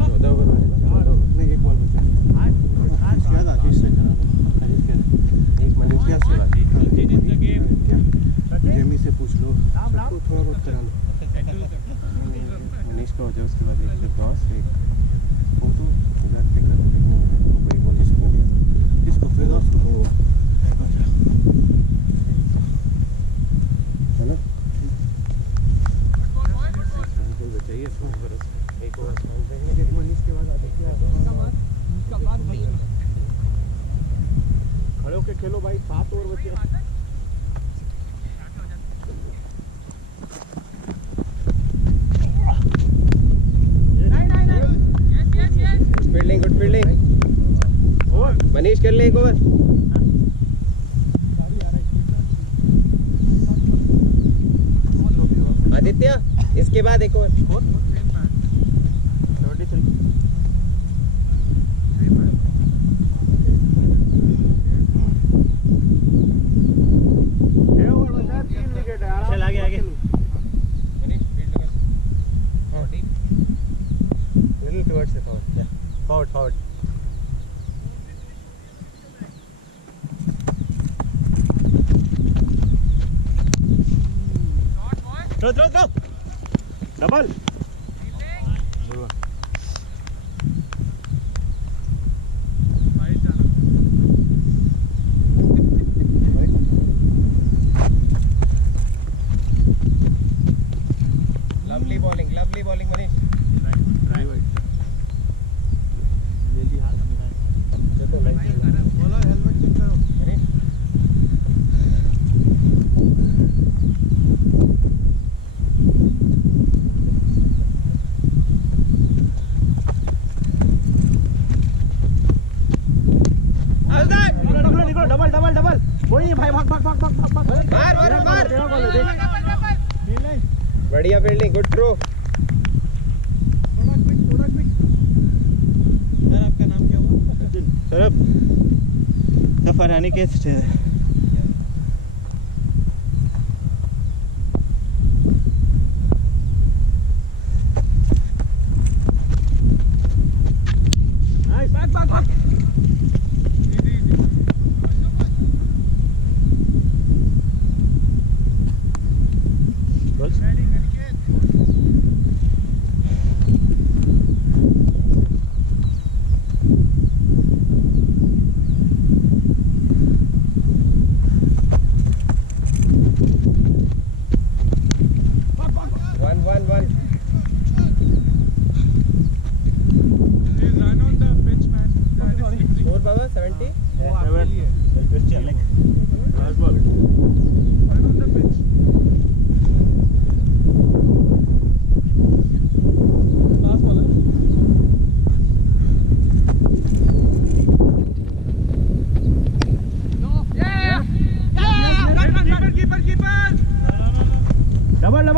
14 ओवर वाले ना, 14 ओवर नहीं, एक बॉल बचा है। इसके बाद आशीष से करा लो, आशीष के एक मनीष क्या से जेमी से पूछ लो, सबको थोड़ा बहुत करा लो। मनीष का हो जाए उसके बाद एक क्रॉस एक वो तो विराट टेकर टेकने में कोई बॉल नहीं सकती। किसको फिरदौस को? है ना? बिल्कुल बचाइए 100 ओवर एक ओवर स्पेंड करेंगे। एक मनीष के बाद आता क्या? खड़े होके खेलो भाई, 7 ओवर बचे हैं। फील्डिंग गुड फील्डिंग मनीष कर ले एक ओवर। आदित्य इसके बाद एक ओवर। 73 चल आगे आगे little towards the forward yeah forward throw double lovely bowling Manish बोलो हेलमेट चेक करो। डबल कोई नहीं भाई, भाग मार बढ़िया फील्डिंग गुड थ्रो। थोड़ा क्विक। सर आपका नाम क्या हुआ? सरब फरहानी के भाग।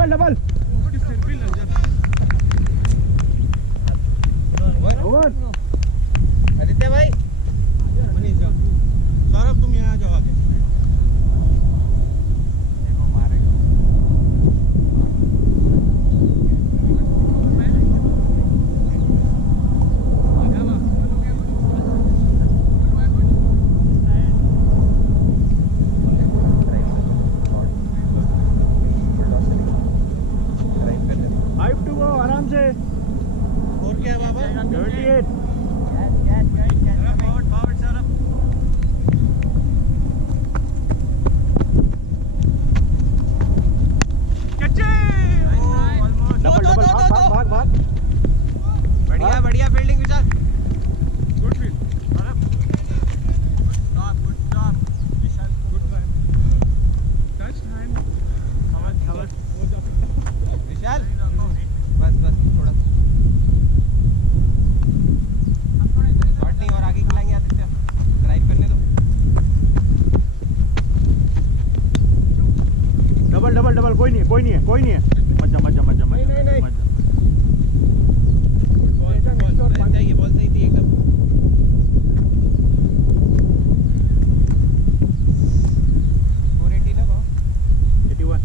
डबल आदित्य भाई मनीष जाओ। सौरभ तुम यहाँ जाओ आगे। आराम से। और क्या है बाबा? 78 फॉरवर्ड सौरभ। डबल भाग बढ़िया fielding Vishal good field Saurabh. Good stop Vishal. Good try. Touch hand. Cover Vishal बस थोड़ा शॉट नहीं और आगे खिलाएंगे आदित्य ड्राइव करने दो। डबल कोई नहीं है मजा नहीं। ये बॉल सही थी एकदम। स्कोर 80 ना 81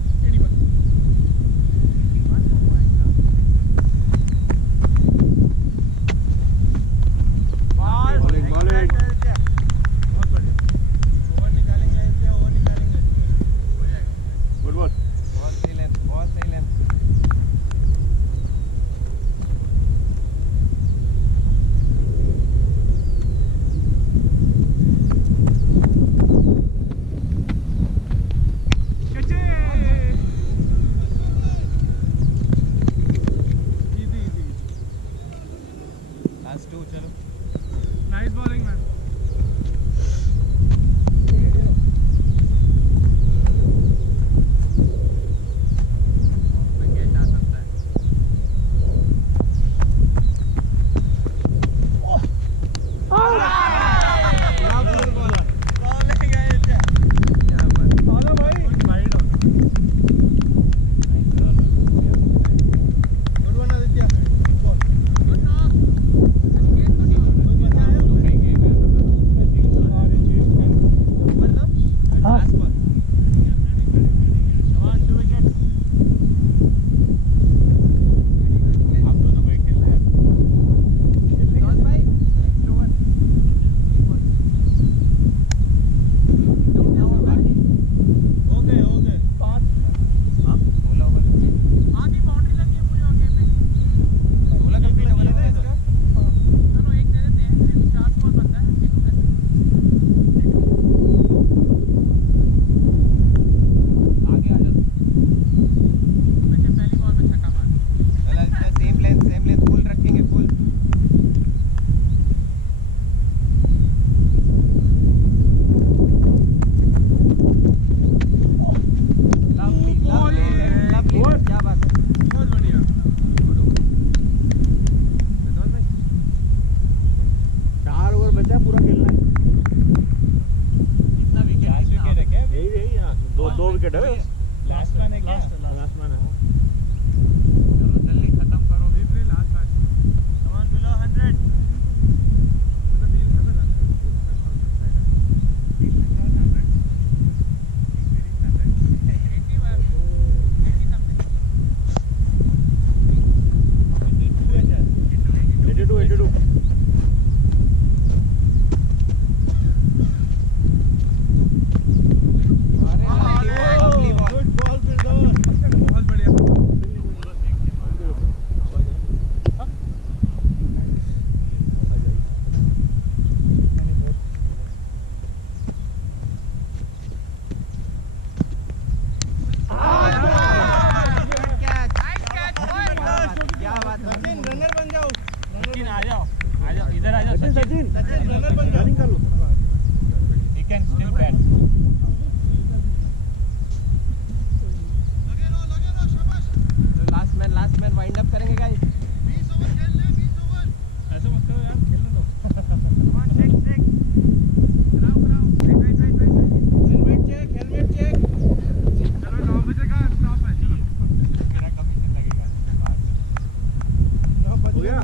गया?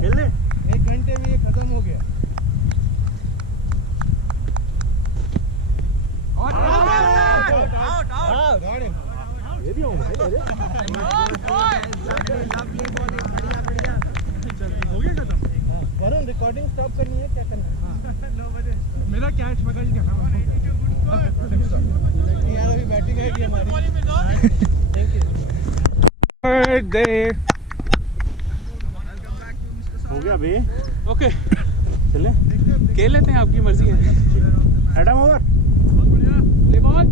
खेल ले 1 घंटे में ये खत्म हो गया। ये भी हूँ भाई अरे हो गया खत्म। वरुण रिकॉर्डिंग स्टॉप करनी है, क्या करना है? मेरा कैच पकड़ के यार अभी बैटिंग है हमारी। Thank you. बर्थडे। हो गया भाई ओके चले खेल लेते हैं, आपकी मर्जी है। एडम ओवर ले बॉल।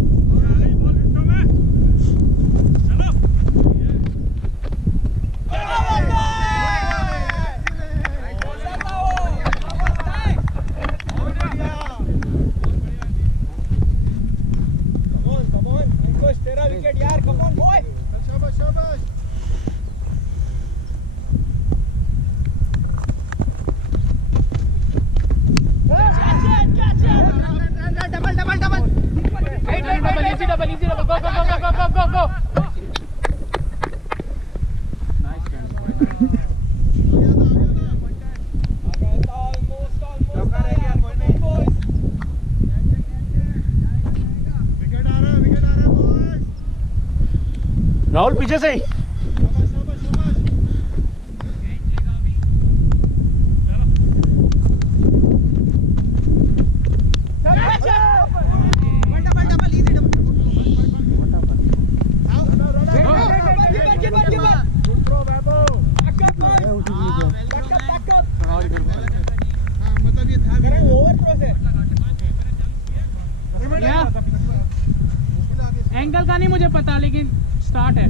तेरा विकेट यार, कम ऑन बॉय। शाबाश शाबाश। विकेट आ रहा है बॉयज। राहुल पीछे से ही शाबाश शाबाश शाबाश। मतलब ये था भी ओवर थ्रो से। एंगल का नहीं मुझे पता, लेकिन स्टार्ट है।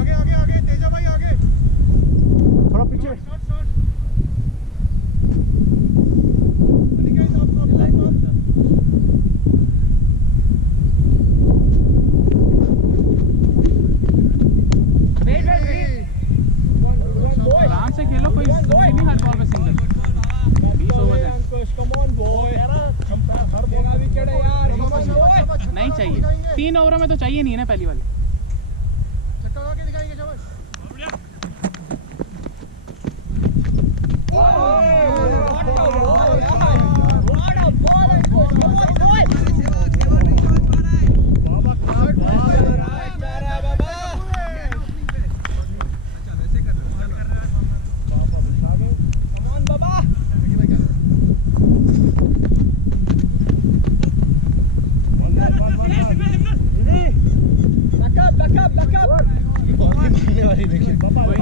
आगे आगे आगे तेजा भाई आगे। थोड़ा पीछे शॉट शॉट। ठीक है स्टॉप स्टॉप स्टॉप। आराम से खेलो, कोई नहीं हर बॉल पे सिंगल। 20 ओवर है। नहीं चाहिए, 3 ओवरों में तो चाहिए नहीं है ना पहली वाली। छक्का लगा के दिखाएंगे शाबाश।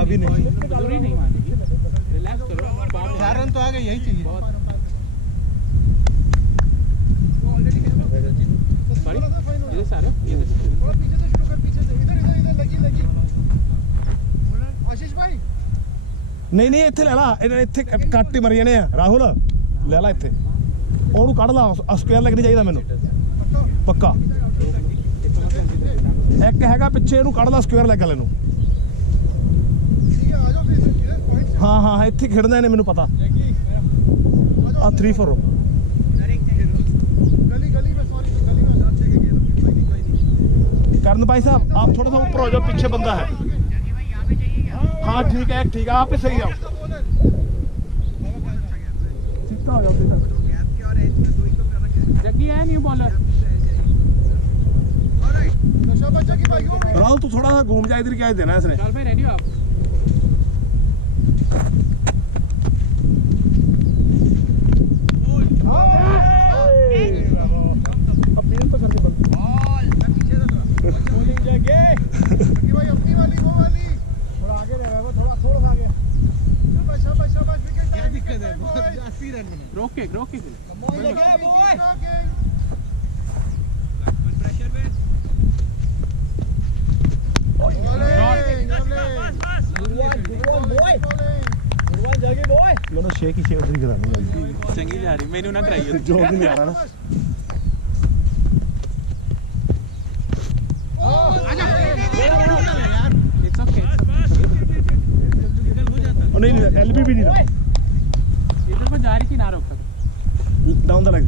अभी नहीं, जरूरी नहीं मानेगी। रिलैक्स करो, 4 रन तो आ गए, यही चाहिए। सॉरी ये सारा ये थोड़ा पीछे से शुरू कर, पीछे से इधर इधर इधर लगी लगी। आशीष भाई ਨਹੀਂ ਨਹੀਂ ਇੱਥੇ ਲੈ ਲਾ ਇੱਥੇ ਕੱਟ ਹੀ ਮਰ ਜਾਣੇ ਆ ਰਾਹੁਲ ਲੈ ਲਾ ਇੱਥੇ ਉਹਨੂੰ ਕੱਢ ਲਾ ਸਕੁਅਰ ਲੱਗਣੀ ਚਾਹੀਦਾ ਮੈਨੂੰ ਪੱਕਾ ਇੱਕ ਹੈਗਾ ਪਿੱਛੇ ਇਹਨੂੰ ਕੱਢ ਲਾ ਸਕੁਅਰ ਲੱਗ ਵਾਲੇ ਨੂੰ ठीक है, आ जाओ फिर इधर पॉइंट से। ਹਾਂ ਹਾਂ ਇੱਥੇ ਖੇਡਣਾ ਇਹਨੇ ਮੈਨੂੰ ਪਤਾ ਆ 3 4 गली गली में सॉरी गली में हाथ देके खेलो। कोई नहीं करण भाई साहब आप थोड़ा सा ऊपर हो जाओ पीछे बंदा है हाँ ठीक है आप ही सही जाओ सीधा हो जाओ सीधा जग्गी है न्यू बॉलर। तो शाबाश जगी भाई हो गए। राहुल तू थोड़ा सा घूम जा इधर क्या देना है इसने चल भाई रेडी हो आप। अपील तो करके बंद जगी भाई अपनी वाली वो वाली थोड़ा आगे रह रहा है, थोड़ा थोड़ा आगे। शाबाश शाबाश शाबाश विकेट। क्या दिक्कत है, बहुत 80 रन बना। रोक के खेलो। मैंने शेक ही शेक उधर ही करानी है चंगी जा रही, मेनू ना कराइए। जो भी नहीं आ रहा ना इट्स ओके। नहीं एलबी भी नहीं रहा इधर को जा रही थी ना, रोक कर डाउन द लग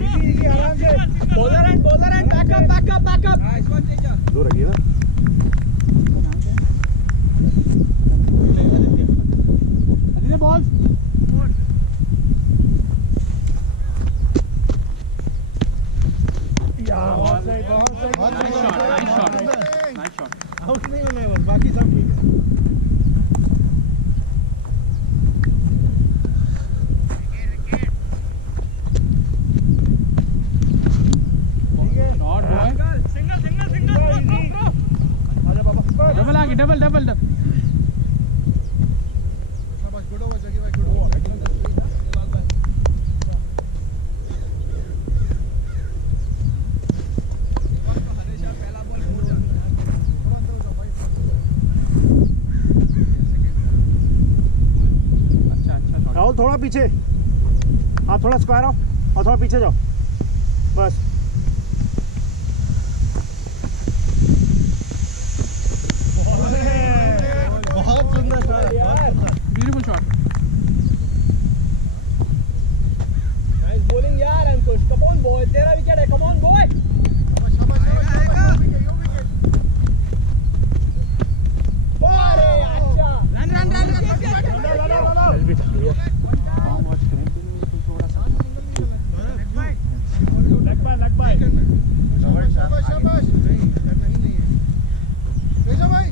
इजी इजी आ रहा दूर रखिए ना अरे बॉल नाइस शॉट आउट नहीं होना है बस, बाकी सब ठीक है। शॉट बॉय डबल आगे डबल डबल डबल शाबाश, गुड ओवर जगी भाई, गुड ओवर। अच्छा अच्छा शॉट राहुल थोड़ा पीछे, आप थोड़ा स्क्वायर आओ और थोड़ा पीछे जाओ बस। बहुत सुंदर शॉट, बहुत सुंदर। ब्यूटीफुल शॉट नाइस बॉलिंग यार अंकुश, कम ऑन बॉय, तेरा विकेट है, कम ऑन बॉय। शाबाश, शाबाश, शाबाश, यो विकेट, यो विकेट। अरे अच्छा, रन रन रन वेल भी चल रही है। फॉर्म वॉच करें तो थोड़ा सा शाबाश, शाबाश। नहीं है भेजा भाई,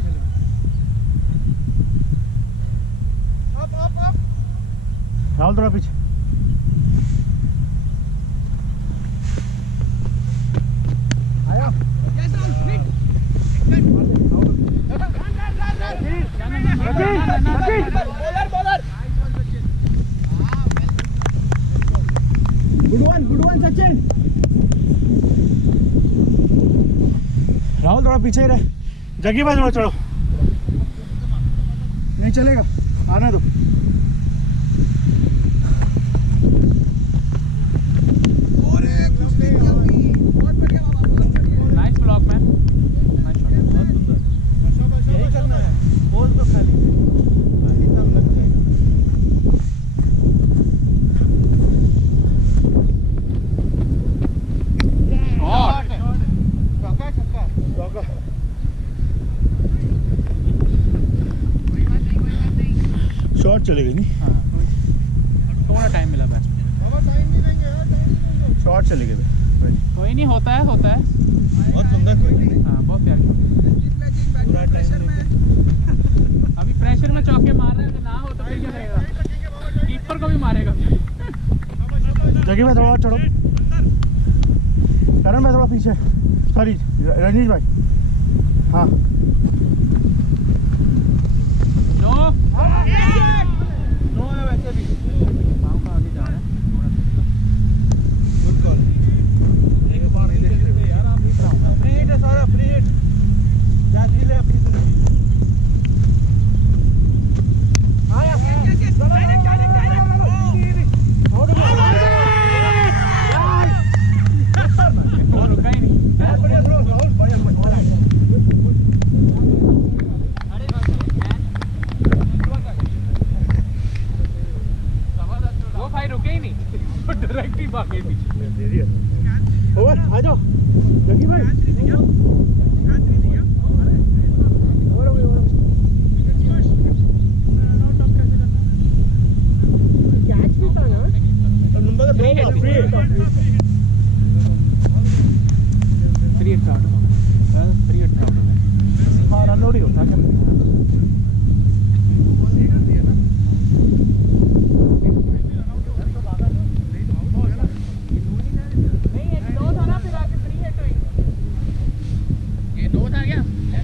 अप अप अप। राहुल थोड़ा पीछे। आया bowler bowler, good one Sachin. Rahul थोड़ा पीछे ही रहे। जगी भाई थोड़ा चढ़ो, नहीं चलेगा, आने दो। Nice block man nice shot बहुत सुंदर, यही करना है, बॉल तो खाली, बाकी सब लग जाएगा। शॉट शॉट चलेगा नहीं, हाँ थोड़ा टाइम मिला बैट्स बाबा टाइम नहीं देंगे यार, टाइम नहीं देंगे। शॉट चलेगा। कोई नहीं होता है बहुत सुंदर खेल, हाँ बहुत प्यारी शॉट पूरा टाइम लेके। अभी प्रेशर में चौके मार रहे हैं, अगर ना हो तो फिर क्या रहेगा, कीपर को भी मारेगा। जगी भाई थोड़ा चढ़ो, करण भाई थोड़ा पीछे, सॉरी रजनीश भाई। हाँ नो नो है वैसे भी, पाँव का आगे जा रहा है थोड़ा गुड कॉल। एक बार नहीं देख रहे यार आप, देख रहा हूँ मैं। फ्री हिट है सारा, फ्री हिट। जाती ले अपनी जिंदगी। आया वो रुका ही नहीं। बढ़िया थ्रो राहुल, बढ़िया बढ़िया। वो भाई रुके ही नहीं, वो डायरेक्ट ही भागे पीछे। दे दिया। ओवर आ जाओ जगी भाई। कैच भी था ना, नंबर का free hit free hit. Free hit out free hit out हो गया। हाँ रन आउट ही होता है क्या? नहीं ये दो था ना, फिर आके फ्री हिट हुई। ये दो था क्या? ये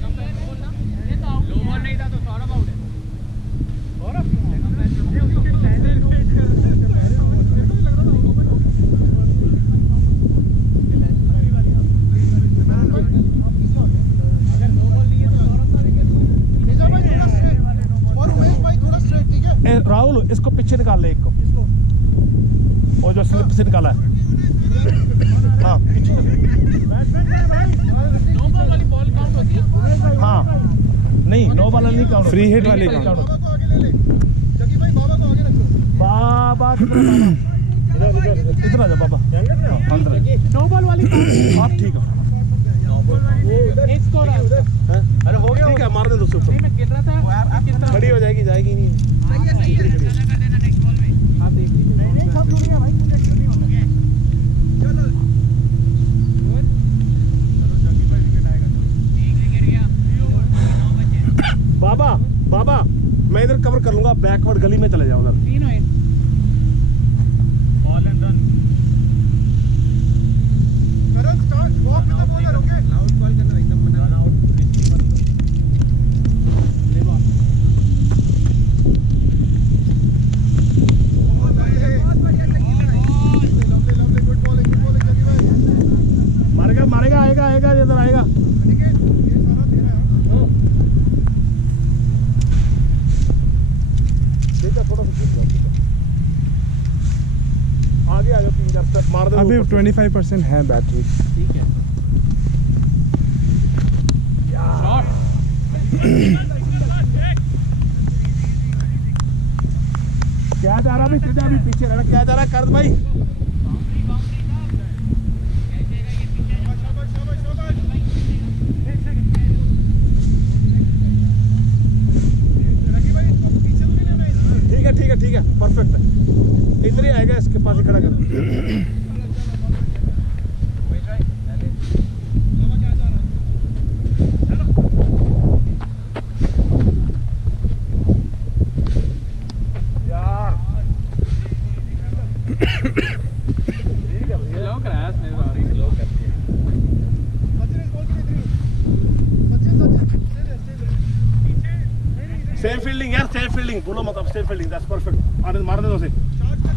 तो लो बॉल नहीं था तो सौरभ आउट है। भेजा भाई थोड़ा स्ट्रेट, और उमेश भाई थोड़ा स्ट्रेट, ठीक है। राहुल इसको पीछे निकाल ले, एक को वो जो स्लिप से निकाला है। हाँ पीछे कर ले। नो बॉल वाली बॉल काउंट होती है। हाँ नहीं नो वाला नहीं काउंट, फ्री हिट वाली काउंट। बाबा को आगे ले ले, जगी भाई बाबा को आगे रखो। बाबा कितना बाबा? इधर आ जा बाबा, अंदर नो बॉल वाली आप ठीक हो? एक स्कोर है उसका। अरे हो गया, ठीक है, मार दे दो नहीं मैं गिर रहा था कितना खड़ी हो जाएगी, जाएगी नहीं। आप देख लीजिए नहीं सब जुड़ गया भाई, कुछ एक्स्ट्रा नहीं होगा। बाबा बाबा मैं इधर कवर कर लूंगा, बैकवर्ड गली में चले जाओ उधर। 3 हुए। Ball and run. Karan start walk with the bowler, okay out call करना एकदम मना। Run out receiver. ले बॉल लवली गुड बॉलिंग जगी भाई। मारेगा मारेगा, आएगा आएगा, इधर आएगा। ठीक है, ये सारा तेरा है। ठीक है, थोड़ा सा घूम जाओ, आगे आ जाओ, 3-4 स्टेप मार दे। अभी 25% है बैटरी। ठीक है शॉट क्या जा रहा भाई, तुझे अभी पीछे रहना, क्या जा रहा है कर भाई। शाबाश शाबाश शाबाश। जगी भाई इसको पीछे तो नहीं लेना है। ठीक है ठीक है ठीक है, परफेक्ट है, इधर ही आएगा, इसके पास ही खड़ा कर। लो क्रैश नहीं बात सचिन इस बॉल के लिए 3। सचिन स्टे सेम फील्डिंग यार, सेम फील्डिंग बोलो, मतलब सेम फील्डिंग, दैट्स परफेक्ट। मार दे दो उसे। चार्ज कर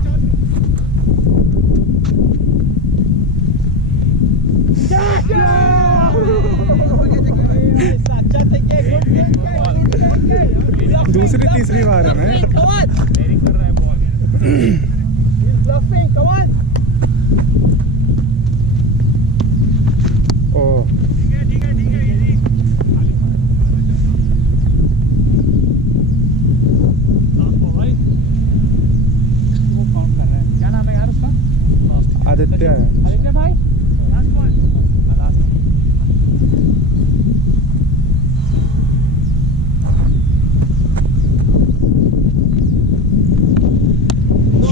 अच्छा थे क्या गुड दूसरी तीसरी बार है ना। वेरी कर रहा है बॉल। ब्लफिंग कम ऑन ओ ठीक है इजी। वो काउंट कर रहा है, क्या नाम है यार उसका? आदित्य है। आदित्य भाई लास्ट बॉल लास्ट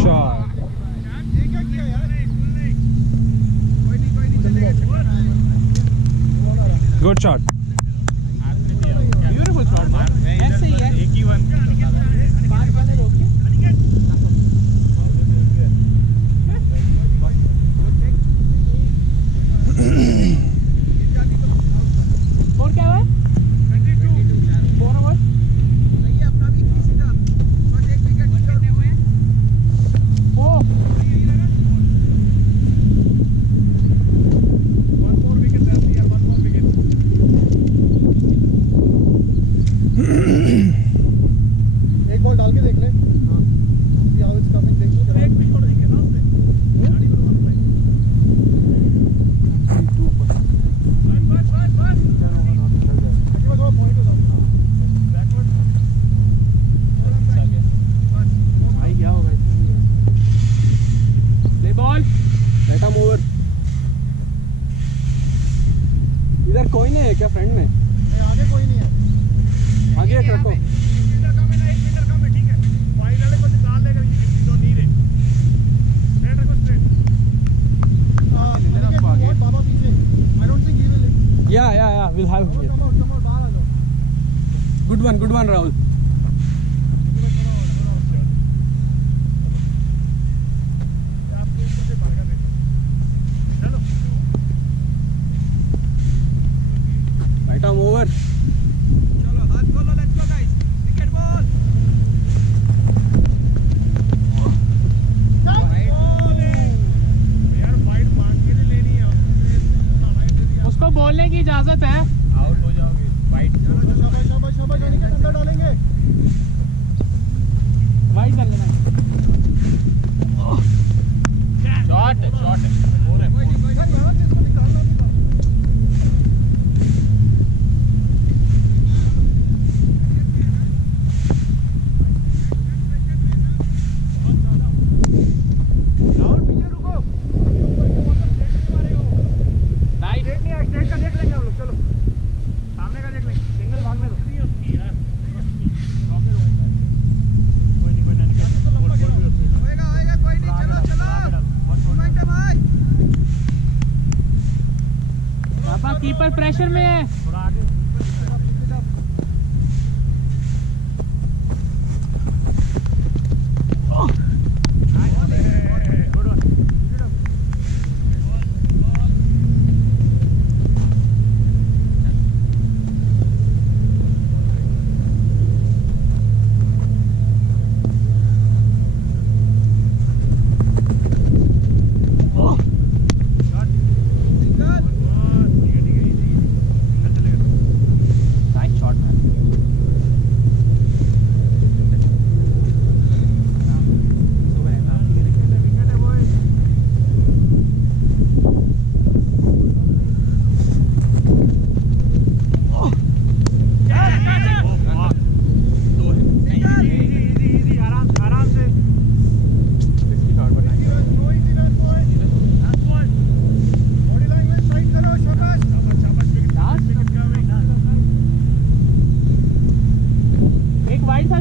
शॉट, ये क्या किया यार? कोई नहीं चलेगा। Good shot. Beautiful shot man, ऐसे ही है एक ही वन। 5 वाले रोके स्कोर क्या हुआ है? 4 ओवर सही है अपना भी सीधा, बस एक विकेट कितने हुए? ओ One more wicket रहती है, one more wicket। एक बॉल डाल के देख ले। हाँ। See how it's coming, देख लो। एक भी छोड़ देंगे ना उसमें। गाड़ी पर मारो भाई। बस। थोड़ा point हो जाओ। Backward। थोड़ा back। बस। भाई क्या होगा इसमें? Play ball let him over. इधर कोई नहीं है क्या फ्रेंड में? नहीं, आगे कोई नहीं है। आगे एक रखो। एक मीटर कम है ना, 1 मीटर कम है, ठीक है। वाइड वाले को निकाल देगा, ये दो नहीं रहे। स्ट्रेट रखो, स्ट्रेट। बाबा पीछे। I don't think he will. या विल हैव Come out, बाहर आ जाओ। Good one Rahul. आपके ऊपर से भागा देखो। चलो। Right arm over. चलो हाथ खोलो, let's go guys, wicket ball. यार वाइड मांग के नहीं लेनी है, वाइड दे दिया। उसको बोलने की इजाजत है। आउट हो जाओगे। वाइट। शाबाश यानी कि डंडा डालेंगे। वाइड कर लेना। शॉट है। यार यहाँ से इसको निकालना भी था। बहुत ज्यादा। कीपर प्रेशर में है।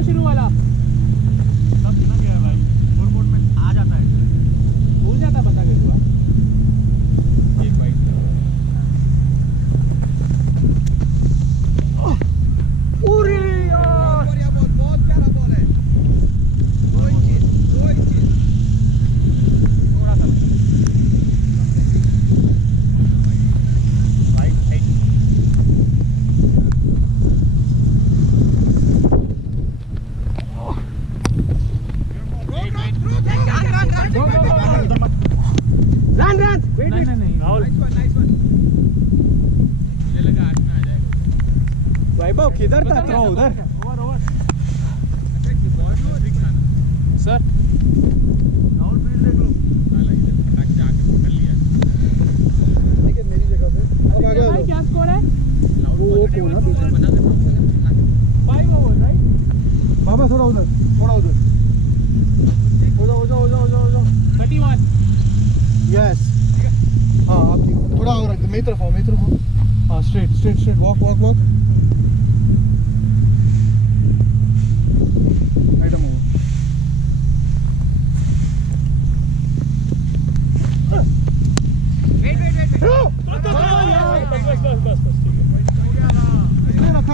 शुरू वाला सब ना गया भाई, स्कोरबोर्ड में आ जाता है, भूल जाता बंदा कैसे हुआ। एक वाइड पूरी यार बहुत प्यारा बॉल है। कोई चीज थोड़ा सा राइट साइड वैभव किधर था? थ्रो उधर सर राहुल फील्ड देख लो, मेरी जगह पे अब आ गया। भाई क्या स्कोर है? वो ना पीछे 5 ओवर राइट। बाबा थोड़ा उधर हो जाओ 31 यस। हाँ आप थोड़ा और मेरी तरफ आओ हाँ स्ट्रेट वॉक आइटम हो वेट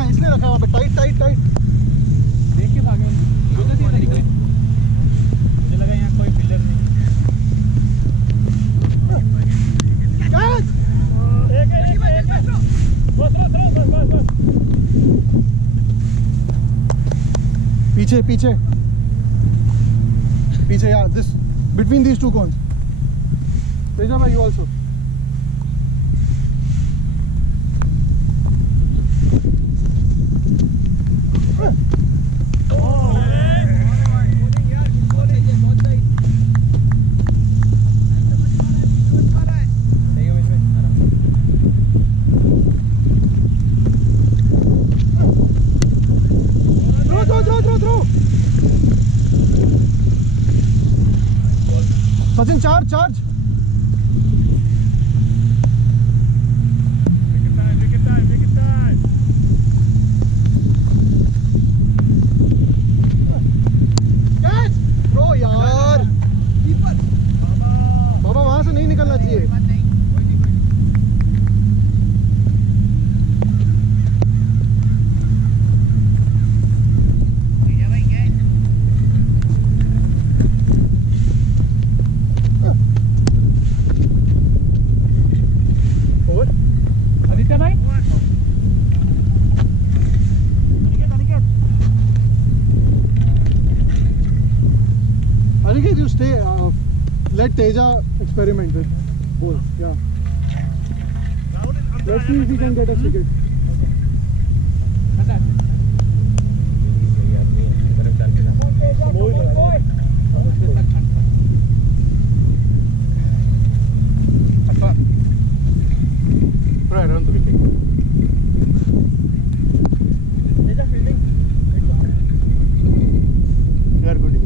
इसलिए रखा वहाँ पे टाइट देख के भागे निकले। मुझे लगा यहाँ कोई पिलर नहीं। पीछे यार this between these two cones. Teja भाई you also Sachin charge bro यार बाबा वहां से नहीं निकलना चाहिए। आदित्य भाई Aniket, you stay. Let Teja experiment with balls. Yeah. Let's see if he can get a ticket. right around the wicket. You are good.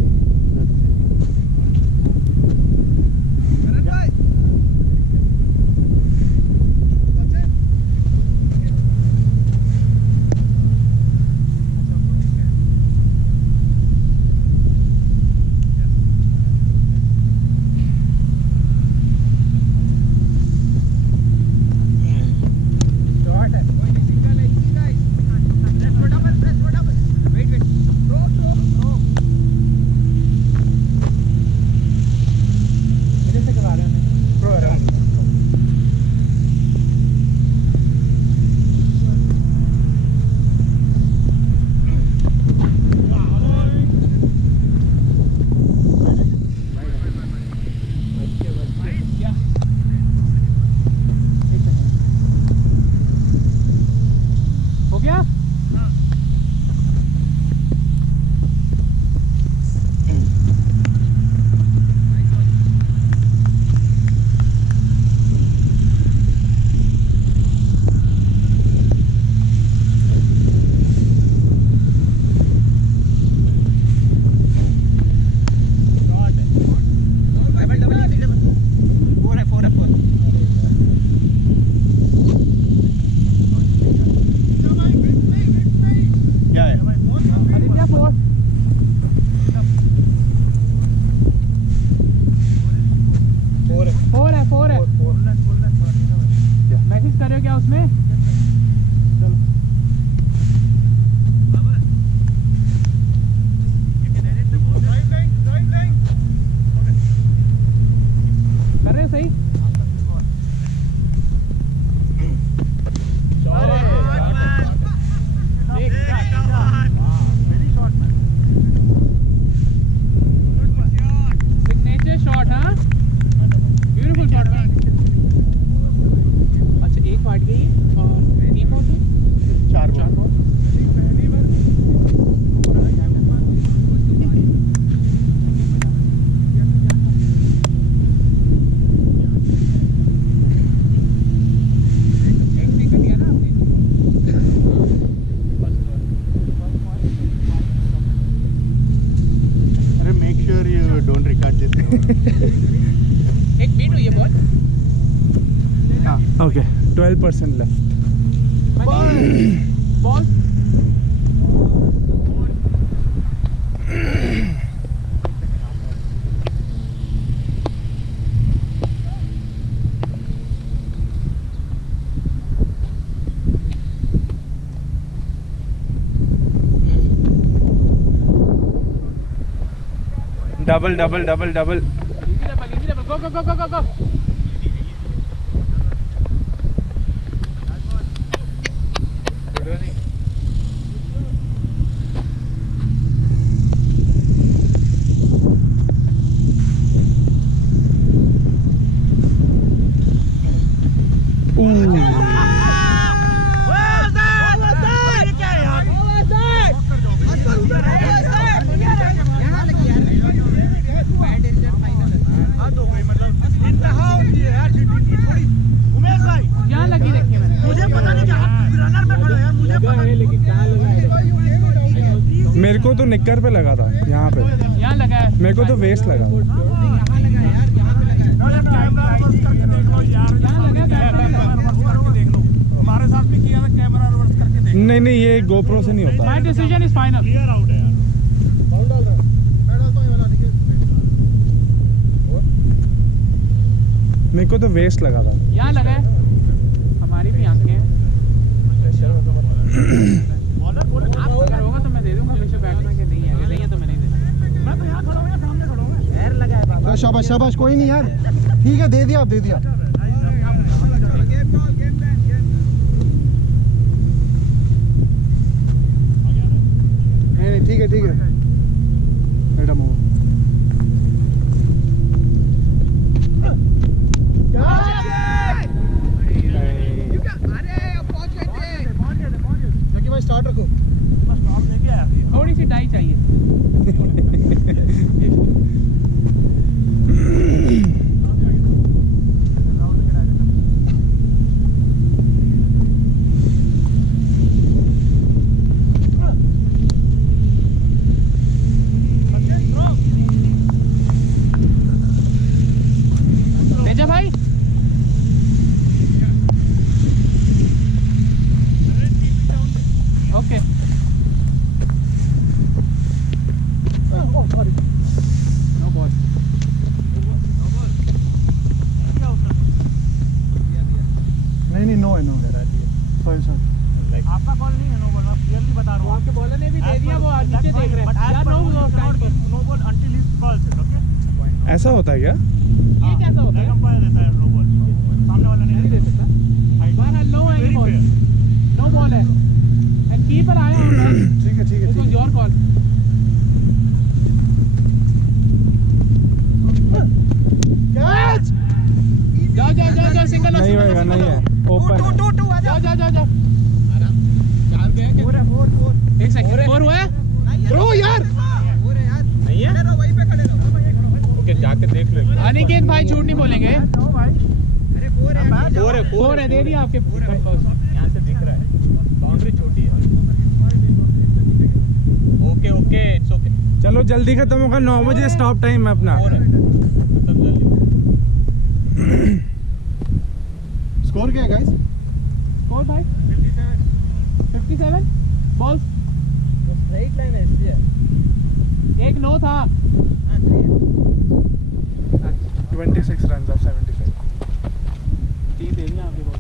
कोशिश कर रहे हो क्या उसमें? कर रहे हो सही? सिग्नेचर शॉट, हाँ, ब्यूटीफुल शॉट मैन। अच्छा, एक फाट गई और 3 बॉल थे? 4 बॉल। एक बीट हुई है ball. Okay, 12% left. Ball Double, double, double, double. easy double, go, go, go, go, go, go. यहाँ लगी रखी है मैंने। मुझे पता नहीं क्या रनर पे खड़े हैं, मुझे पता नहीं लेकिन कहाँ लगा है। मेरे को तो निक्कर पे लगा था, यहाँ पे। यहाँ लगा है। मेरे को तो वेस्ट लगा। हमारे साथ भी किया था, कैमरा रिवर्स करके देख। नहीं नहीं, ये गोप्रो से नहीं होता। My decision is final. Clear out है यार। बाउंड डाल रहा है। मैं डालता हूं, ये वाला देखिए। मेरे को तो वेस्ट लगा था। यहाँ लगा है। हमारी भी आंखें हैं। बॉलर बोले अगर होगा तो मैं दे दूंगा हमेशा बैट्समैन के, नहीं है अगर नहीं है तो मैं नहीं दे दूंगा। मैं तो यहाँ खड़ा हूँ, सामने खड़ा हूँ। पैर लगा है बाबा। शाबाश शाबाश, कोई नहीं यार, ठीक है, दे दिया, आप दे दिया। नहीं ठीक है, ठीक है मैडम हो। भाई स्टार्ट रखो। थोड़ी सी डाई चाहिए। तेजा भाई ओके। No ball. नहीं नो है, नो सॉरी सॉरी। आपका बॉल नहीं है, नो बॉल। मैं क्लियरली बता रहा हूँ। आपके बॉलर ने भी दे दिया, वो नीचे देख रहे हैं यार। No ball until he calls it, okay? ऐसा होता है क्या? ये कैसा होता है? अंपायर देता है नो बॉल, सामने वाला नहीं दे सकता। बहरहाल नो है, बॉल नो बॉल है एंड कीपर आया हुआ है। ठीक है, ठीक है, This was your call. Catch. जाओ जाओ जाओ जाओ, सिंगल नहीं होएगा, नहीं है, ओपन है। जाओ जाओ जाओ जाओ। एक सेकंड, 4 हुआ है? थ्रो यार। नहीं है? ओके, जाके देख लो। अनिकेत भाई झूठ नहीं बोलेंगे। फोर है, 4 है, दे दिया आपके। यहाँ से दिख रहा है, बाउंड्री छोटी है। Okay okay, it's okay. चलो जल्दी खत्म होगा, 9 बजे स्टॉप टाइम है अपना। 4 है, खत्म जल्दी। स्कोर क्या है गाइस? स्कोर भाई 57 बॉल्स। स्ट्रेट लाइन है इसलिए। एक नो था। 26 रन ऑफ 75। 3 दे दिया आपके बॉल।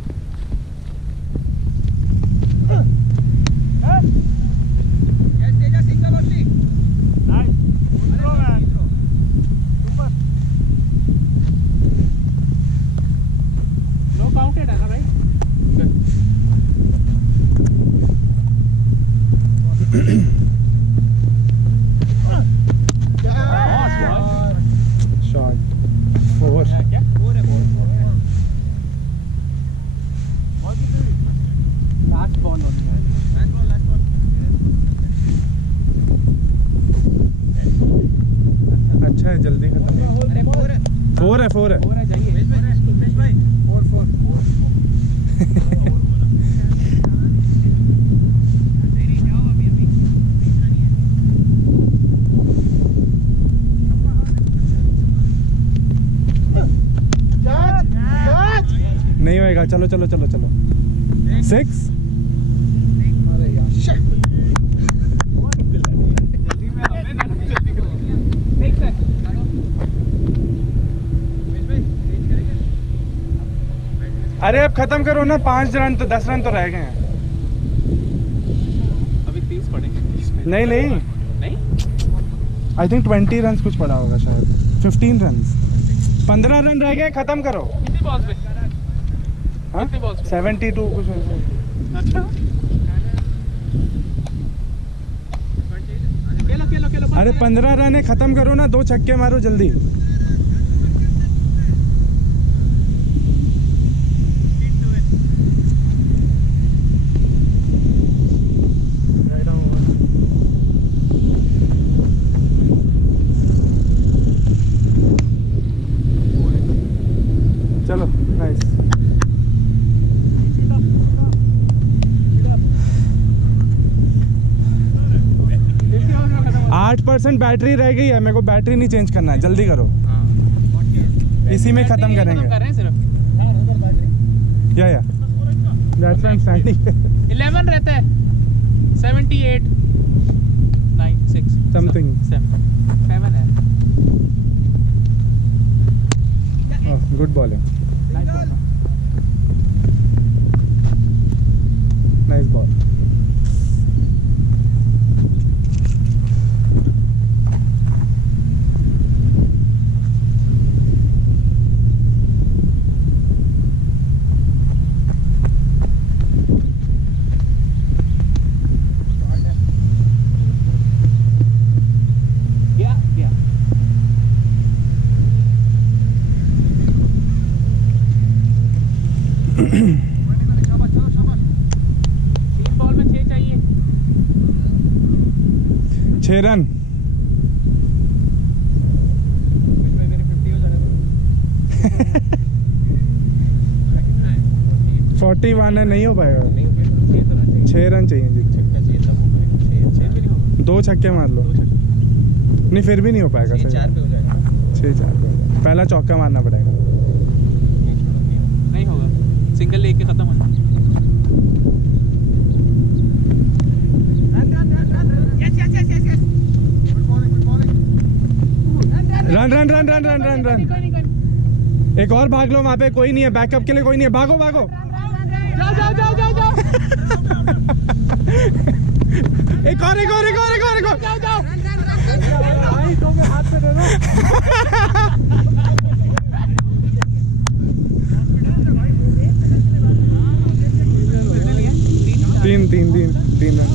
4 है। 4 है, जाइए। भाई 4 नहीं होएगा, चलो चलो चलो चलो। 6 अरे अब खत्म करो ना, 5 रन तो 10 रन तो रह गए हैं। अभी 30 पड़ेंगे, 30 में। नहीं नहीं नहीं, आई थिंक 20 रन कुछ पड़ा होगा शायद, 15 रन। 15 रन रह गए, खत्म करो। कितनी बॉल्स पे? हाँ कितने balls पे? 72 कुछ ऐसे। अच्छा, खेलो अरे 15 रन है, खत्म करो ना, 2 छक्के मारो जल्दी। चलो नाइस। 8% बैटरी रह गई है, मेरे को बैटरी नहीं चेंज करना है, जल्दी करो। इसी में खत्म करेंगे। कर रहे हैं सिर्फ या that's why I am standing. 11 रहता है। 78 9 6 समथिंग। 7 है। Good bowling, nice ball. गया तीन बॉल में 6 चाहिए। 6 रन। मेरे 50 हो जाने दो। 41 है, नहीं हो पाएगा। 6 रन चाहिए जी। छक्का चाहिए तब हो पाएगा। 6 भी नहीं होगा। 2 छक्के मार लो। नहीं फिर भी नहीं हो पाएगा। 4 पे हो जाएगा। 6-4 पे हो जाएगा। पहला चौका मारना पड़ेगा। नहीं होगा, सिंगल लेके खत्म हो जाए। Run run run run run run run. एक और भाग लो, वहां पे कोई नहीं है, बैकअप के लिए कोई नहीं है, भागो भागो। जाओ एक और एक और एक और एक और एक और। भाई दो में हाथ पे दे दो। 3 रन।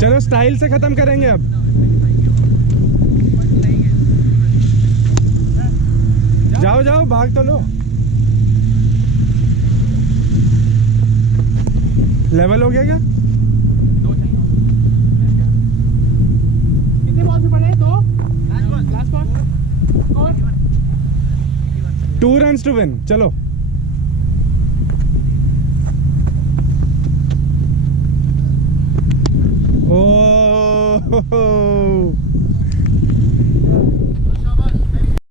चलो स्टाइल से खत्म करेंगे अब। जाओ जाओ, भाग तो लो। लेवल हो गया क्या? 2 चाहिए। कितने बॉल से पड़े? 2 last ball. Score 2 runs to win. चलो ओ